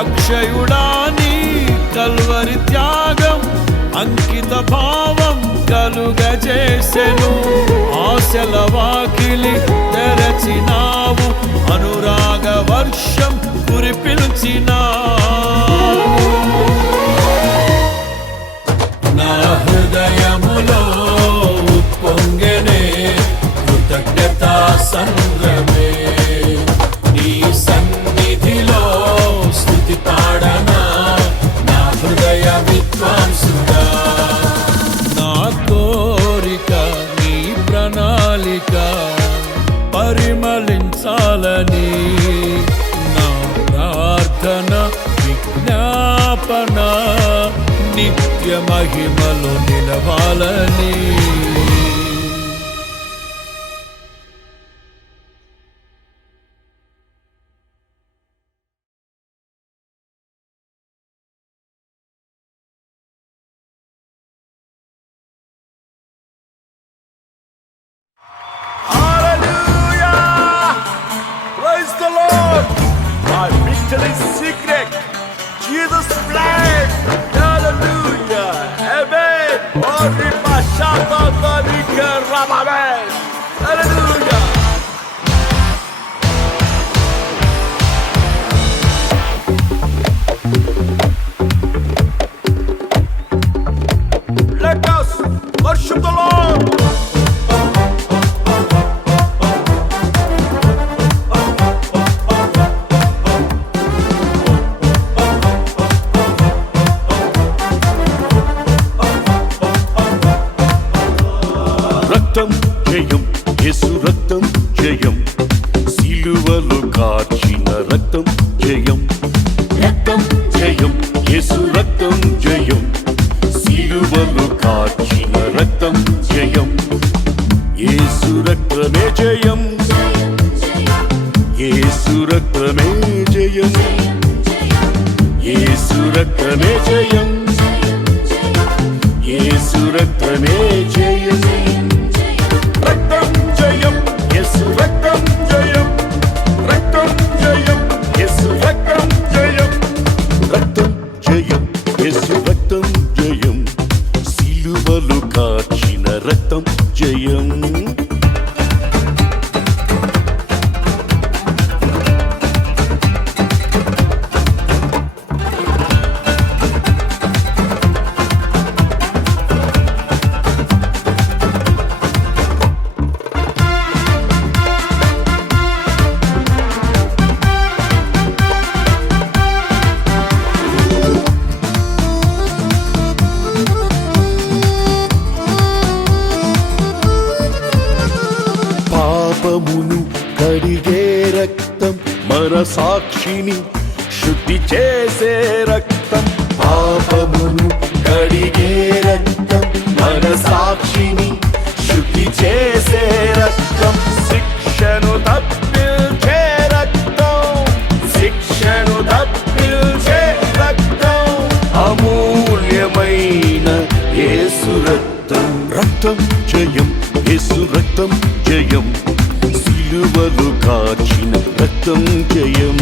అక్షయుడాని కల్వరి త్యాగం అంకిత భావం కలుగజేసెను ఆశల వాకిలి తెరచినావు అనురాగ వర్షం కురిపిల్చినావు నా హృదయములో ఉప్పొంగెనే కృతజ్ఞతా సంద్రమే నీ సన్నిధిలో స్తుతి పాడనా నా హృదయ విద్వాంసుడా నా కోరిక నీ ప్రణాళిక పరిమళించాలని నా ప్రార్థన విజ్ఞాపన నిత్య మహిమలో నిలవాలని Praise the Lord! My victory's secret, Jesus' blood. Hallelujah! Amen! Ori Pashata Tarika Ramamen. Hallelujah! Let us worship the Lord! రక్తం జయం యేసు రక్తం జయం సిలువలో కాచిన రక్తం జయం రక్తం జయం యేసు రక్తం జయం సిలువలో కాచిన రక్తం జయం యేసు రక్తమే జయం యేసు రక్తమే జయం యేసు రక్తమే జయం యేసు రక్తమే జయం రక్తం జయం యేసు రక్తం జయం రక్తం జయం యేసు రక్తం జయం రక్తం జయం యేసు రక్తం జయం సిలువలో కాచిన రక్తం జయం పాపమును కడిగే రక్తం మన సాక్షిని శుద్ధి చేసే రక్తం పాపమును కడిగే రక్తం మన సాక్షిని శుద్ధి చేసే రక్తం శిక్షను తప్పించే రక్తం శిక్షను తప్పించే రక్తం అమూల్యమైన యేసు రక్తం రక్తం జయం యేసు రక్తం జయం సిలువలో కాచిన రక్తం జయం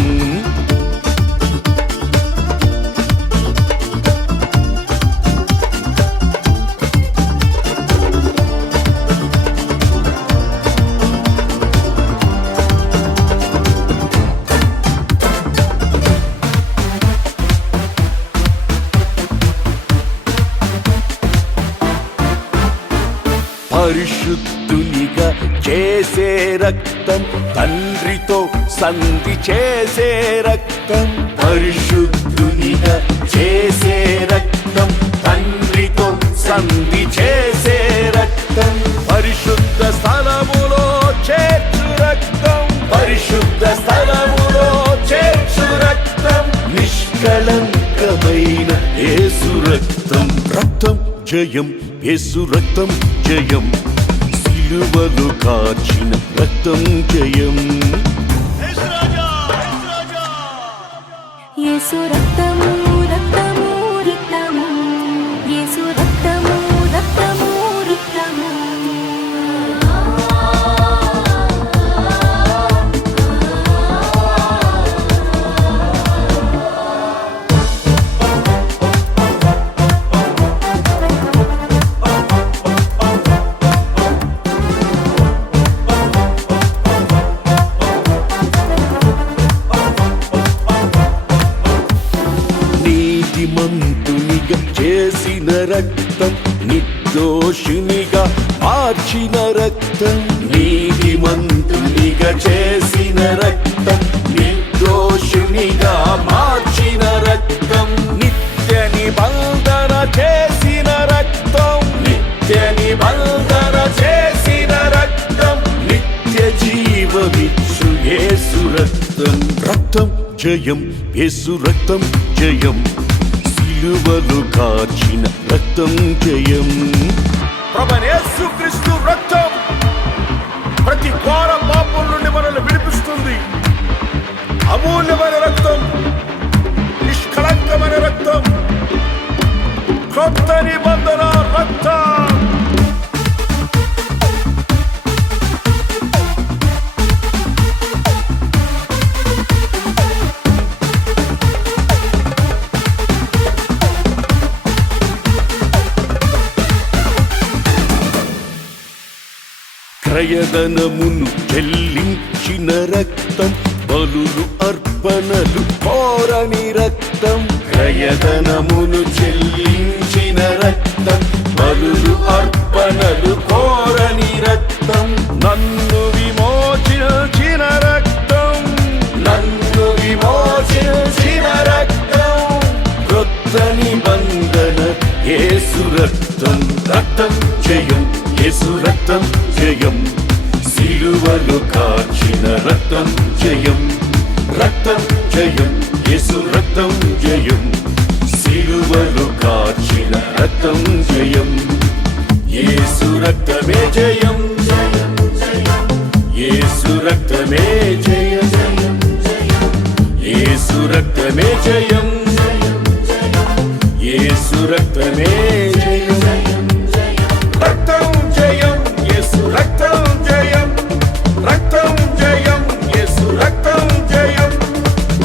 పరిశుద్ధునిగా చేసే రక్తం, తండ్రితో సంధి చేసే రక్తం. పరిశుద్ధునిగా చేసే రక్తం, తండ్రితో సంధి చేసే రక్తం. పరిశుద్ధ స్థలములో చేర్చు రక్తం, పరిశుద్ధ స్థలములో చేర్చు రక్తం. నిష్కళంకమైన యేసు రక్తం. రక్తం జయం, యేసు రక్తం జయం. సిలువలు కాచిన రక్తం జయం. యేసు రక్తము రక్తము రక్తము, యేసు రక్తము రక్తము రక్తము. నీతిమంతునిగా చేసిన రక్తం, నిర్దోషునిగా మార్చిన రక్తం. నీతిమంతునిగా చేసిన రక్తం, నిర్దోషునిగా మార్చిన రక్తం. నిత్య నిబంధన చేసిన రక్తం, నిత్య నిబంధన చేసిన రక్తం. నిత్య జీవమిచ్చు యేసు రక్తం. రక్తం జయం, యేసు రక్తం జయం. సిలువలు కాచిన రక్తం జయం. ప్రభువైన యేసుక్రీస్తు రక్తం ప్రతి ఘోర పాపం నుండి మనల్ని విడిపిస్తుంది. అమూల్యమైన రక్తం, నిష్కళంకమైన రక్తం, క్రొత్త నిబంధన రక్తం. క్రయధనమును చెల్లించిన రక్తం, బలులు అర్పణలు కోరని రక్తం. క్రయధనమును చెల్లించిన రక్తం, బలులు అర్పణలు కోరని రక్తం. నన్ను విమోచించిన రక్తం, నన్ను విమోచించిన రక్తం. క్రొత్త నిబంధన యేసు రక్తం. రక్తం జయం, యేసు రక్తం జయం. సిలువలు కాచిన రక్తం జయం. రక్తం జయం, యేసు రక్తం జయం. సిలువలు కాచిన రక్తం జయం. యేసు రక్తమే జయం, యేసు రక్తమే జయం. యేసు రక్తమే జయం, యేసు రక్తమే జయం. రక్తం జయం, యేసు రక్తం జయం. రక్తం జయం, యేసు రక్తం జయం.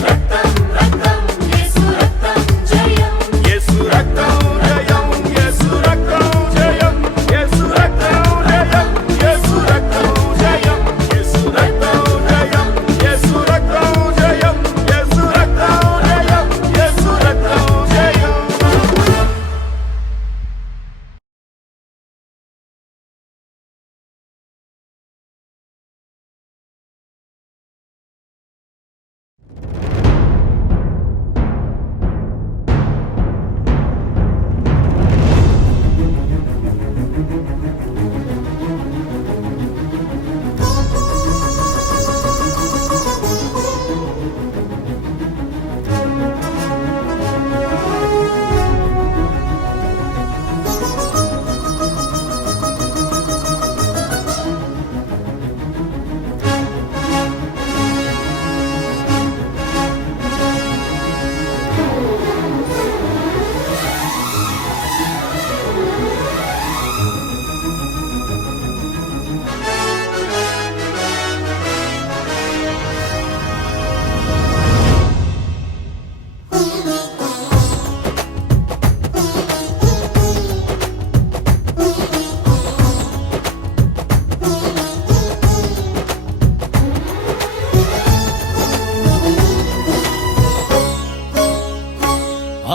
రక్తం రక్తం యేసు రక్తం జయం. యేసు రక్తం జయం, యేసు రక్తం జయం. యేసు రక్తం జయం, యేసు రక్తం జయం. యేసు రక్తం జయం, యేసు రక్తం జయం. యేసు రక్తం జయం, యేసు రక్తం జయం.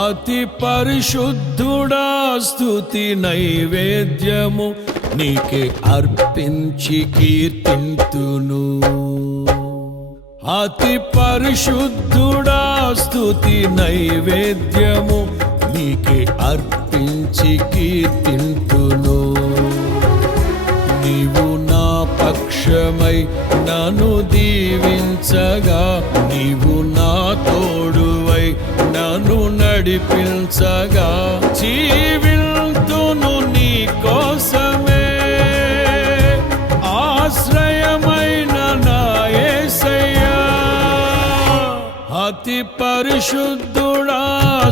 అతి పరిశుద్ధుడా స్తుతి నైవేద్యము నీకే అర్పించి కీర్తింతును. అతి పరిశుద్ధుడా స్తుతి నైవేద్యము నీకే అర్పించి కీర్తింతును. నీవు నా పక్షమై నన్ను దీవించగా, నీవు నా తోడువై నన్ను నడిపించగా, జీవింతును నీ కోసమే ఆశ్రయమైన నా యేసయ్యా. అతి పరిశుద్ధుడా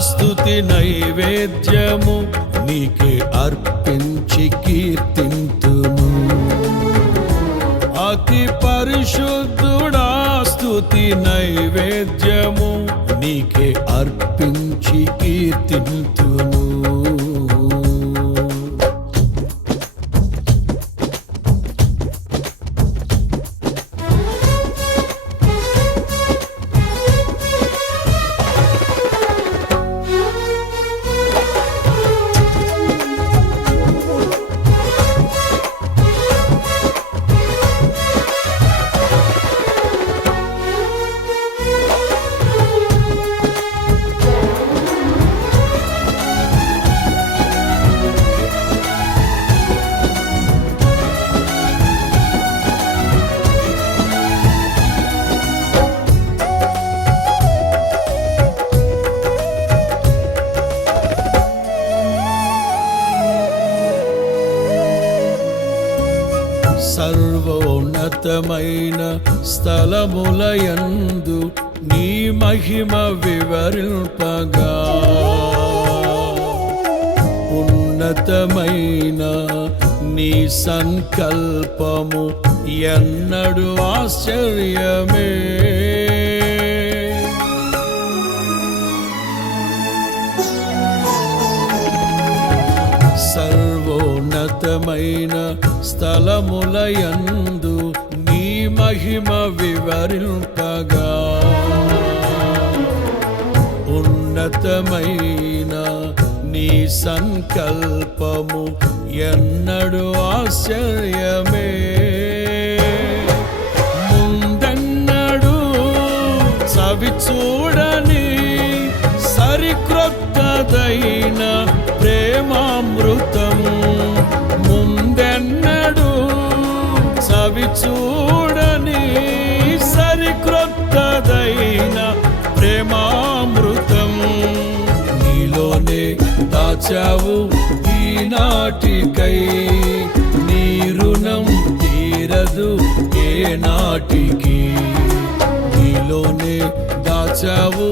స్తుతి నైవేద్యము నీకే అర్పించి కీర్తింతును. అతి పరిశుద్ధుడా స్తుతి నైవేద్యము నీకే అర్పించి కీర్తింతును. సర్వోన్నతమైన స్థలములయందు నీ మహిమ వివరింపగా, ఉన్నతమైన నీ సంకల్పము ఎన్నడు ఆశ్చర్యమే. సర్వోన్నతమైన స్థలములయందు నీ మహిమ వివరింపగా, ఉన్నతమైన నీ సంకల్పము ఎన్నడు ఆశ్చర్యమే. ముందెన్నడు సవి చూడని సరిక్రొత్తదైన ప్రేమామృతం, ముందెన్నడు సవి చూడని సరిక్రొత్తదైన ప్రేమామృతం నీలోనే దాచావు ఈనాటికై. నీ రుణం తీరదు ఏ నాటికి. నీలోనే దాచావు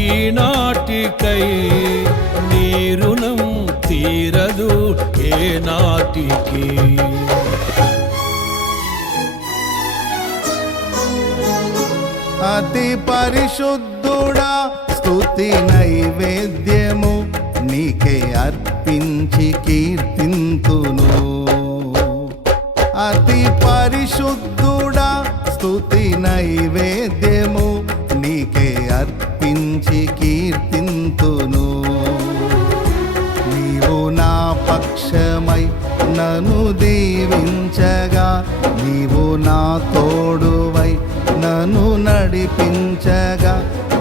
ఈనాటికై, నీ రుణం తీరదు ఏ నాటికి. అతి పరిశుద్ధుడా స్తుతి నైవేద్యము నీకే అర్పించి కీర్తింతును. అతి పరిశుద్ధుడా స్తుతి నైవేద్యము నీకే అర్పించి కీర్తింతును. నీవు నా పక్షమై నన్ను దీవించగా, నీవు నా తోడువై నన్ను నడిపించగా,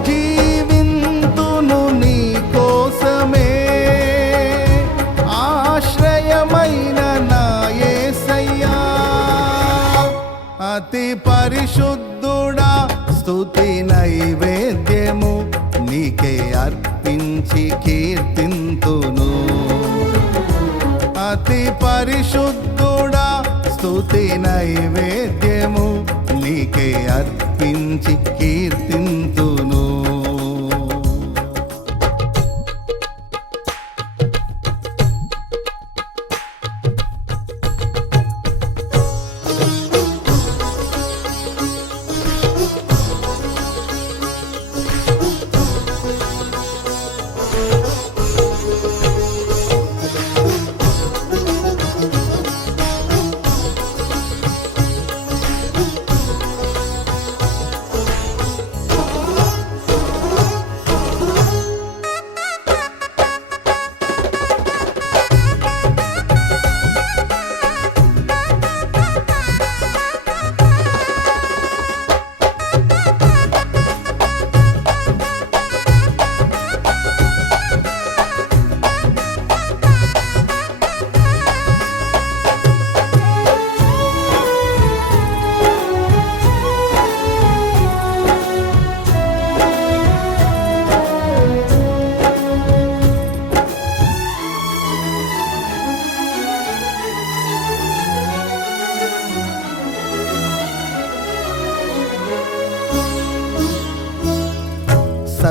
జీవింతును నీ కోసమే ఆశ్రయమైన నా యేసయ్యా. అతి పరిశుద్ధుడా స్తుతి నైవేద్యము నీకే అర్పించి కీర్తింతును. అతి పరిశుద్ధుడా స్తుతి నైవేద్యము నీకే అర్పించి కీర్తింతును.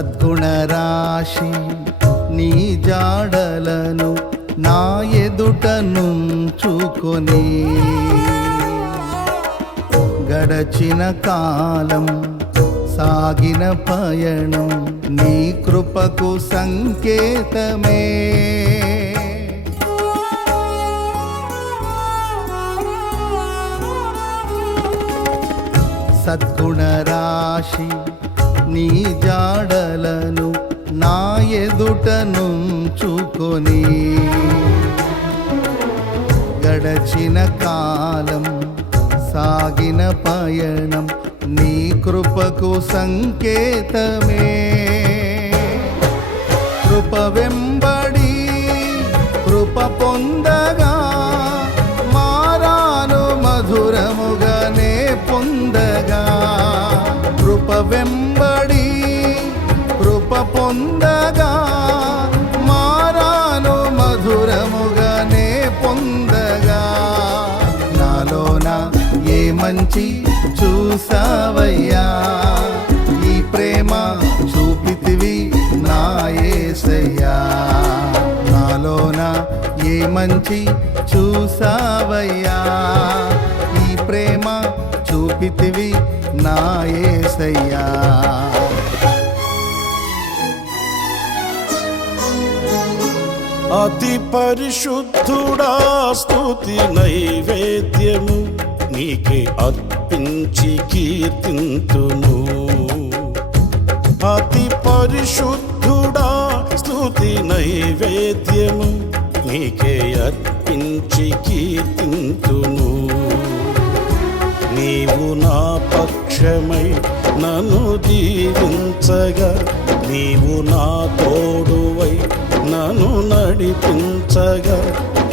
సద్గుణ రాశి నీ జాడలను నా ఎదుట నుంచుకొని గడచిన కాలం సాగిన పయనం నీ కృపకు సంకేతమే. సద్గుణ రాశి నీ జాడలను నా ఎదుట నుంచుకొని గడచిన కాలం సాగిన పయనం నీ కృపకు సంకేతమే. కృప వెంబడి కృప పొందగా మారాను మధురముగానే పొందగా. కృప వెంబడి కృప పొందగా మారాను మధురముగానే పొందగా. నాలోన ఏ మంచి చూసావయ్యా, ఈ ప్రేమ చూపితివి నా యేసయ్యా. నాలోన ఏ మంచి చూసావయ్యా, ఈ ప్రేమ చూపితివి నా యేసయ్యా. అతి పరిశుద్ధుడా స్తుతి నైవేద్యము నీకే అర్పించి కీర్తింతును. అతి పరిశుద్ధుడా స్తుతి నైవేద్యము నీకే అర్పించి కీర్తింతును. నీవు నా పక్షమై నన్ను దీవించగా, నీవు నా తోడువై నన్ను నడిపించగా,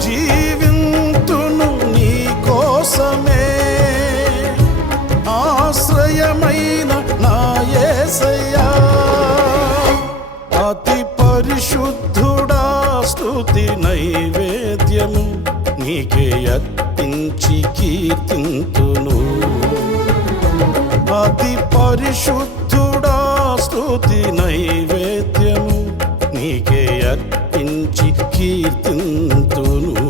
జీవింతును నీ కోసమే. ఆశ్రయమైన నా యేసయ్యా, అతి పరిశుద్ధుడా స్తుతి నైవేద్యము నీకే అర్పించి కీర్తింతును. అతి పరిశుద్ధుడా స్తుతి నైవేద్యము నీకే అర్పించి కీర్తింతును.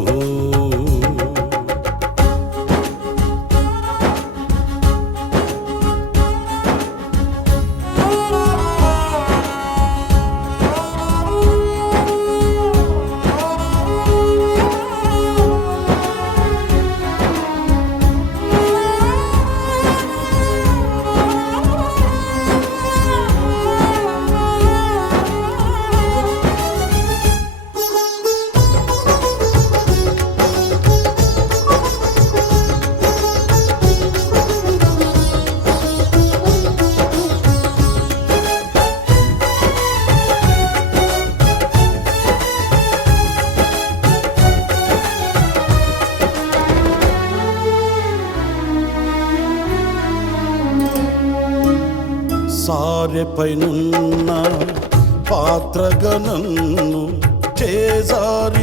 సారెపైనున్న పాత్రగా నన్ను చేజారిపోనివ్వక,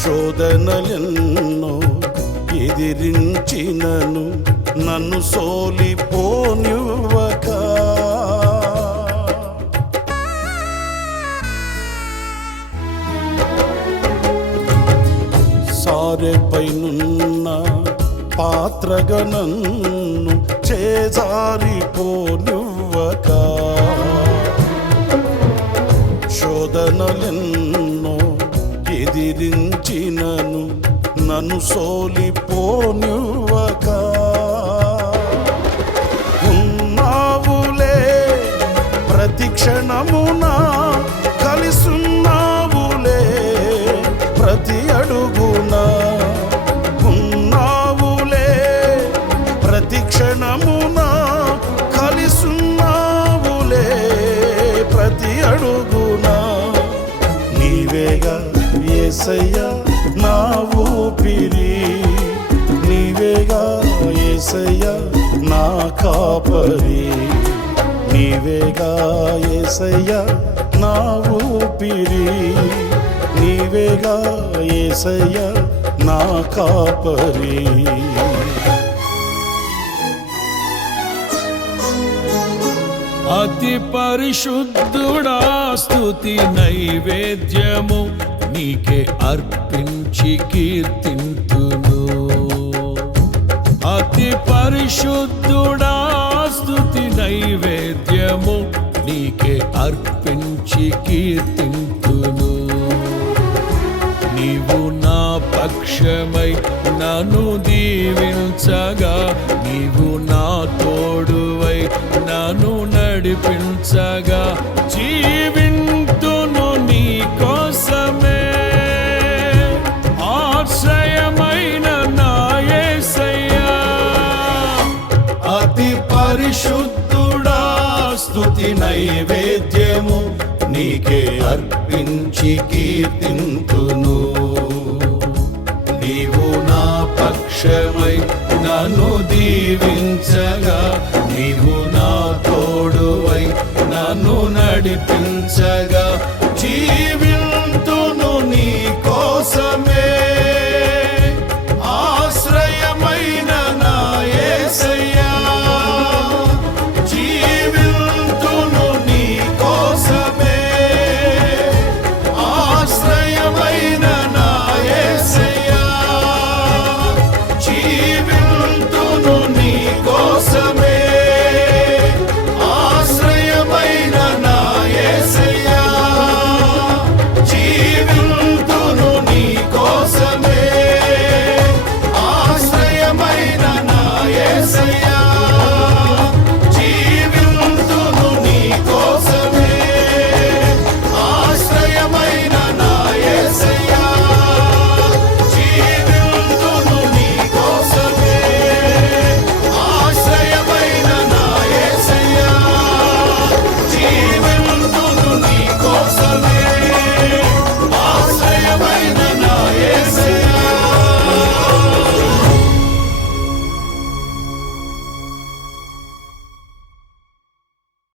శోధనలెన్నో ఎదిరించినను నన్ను సోలిపోనివ్వక. సారెపైనున్న పాత్రగా నన్ను చేజారిపోనివ్వక, శోధనలెన్నో ఎదిరించినను నన్ను సోలిపోనివ్వక. ఉన్నావులే ప్రతి క్షణమునా, కలిసున్నావులే ప్రతి అడుగునా. ప్రతి క్షణమునా కలిసున్నావులే ప్రతి అడుగునా. నీవేగా యేసయ్యా నా ఊపిరి, నీవేగా యేసయ్యా నా కాపరి. నీవేగా యేసయ్యా నా ఊపిరి, నీవేగా యేసయ్యా నా కాపరి. అతి పరిశుద్ధుడా స్తుతి నైవేద్యము నీకే అర్పించి కీర్తింతును. అతి పరిశుద్ధుడా స్తుతి నైవేద్యము నీకే అర్పించి కీర్తింతును. నీవు నా పక్షమై నన్ను దీవించగా, నీవు నా తోడువై నన్ను నడిపించగా, జీవింతును నీ కోసమే ఆశ్రయమైన నా యేసయ్యా. అతి పరిశుద్ధుడా స్తుతి నైవేద్యము నీకే అర్పించి కీర్తింతును. నీవు నా పక్షమై నన్ను దీవించగా, నీవు నా తోడువై నన్ను నడిపించగా, జీవి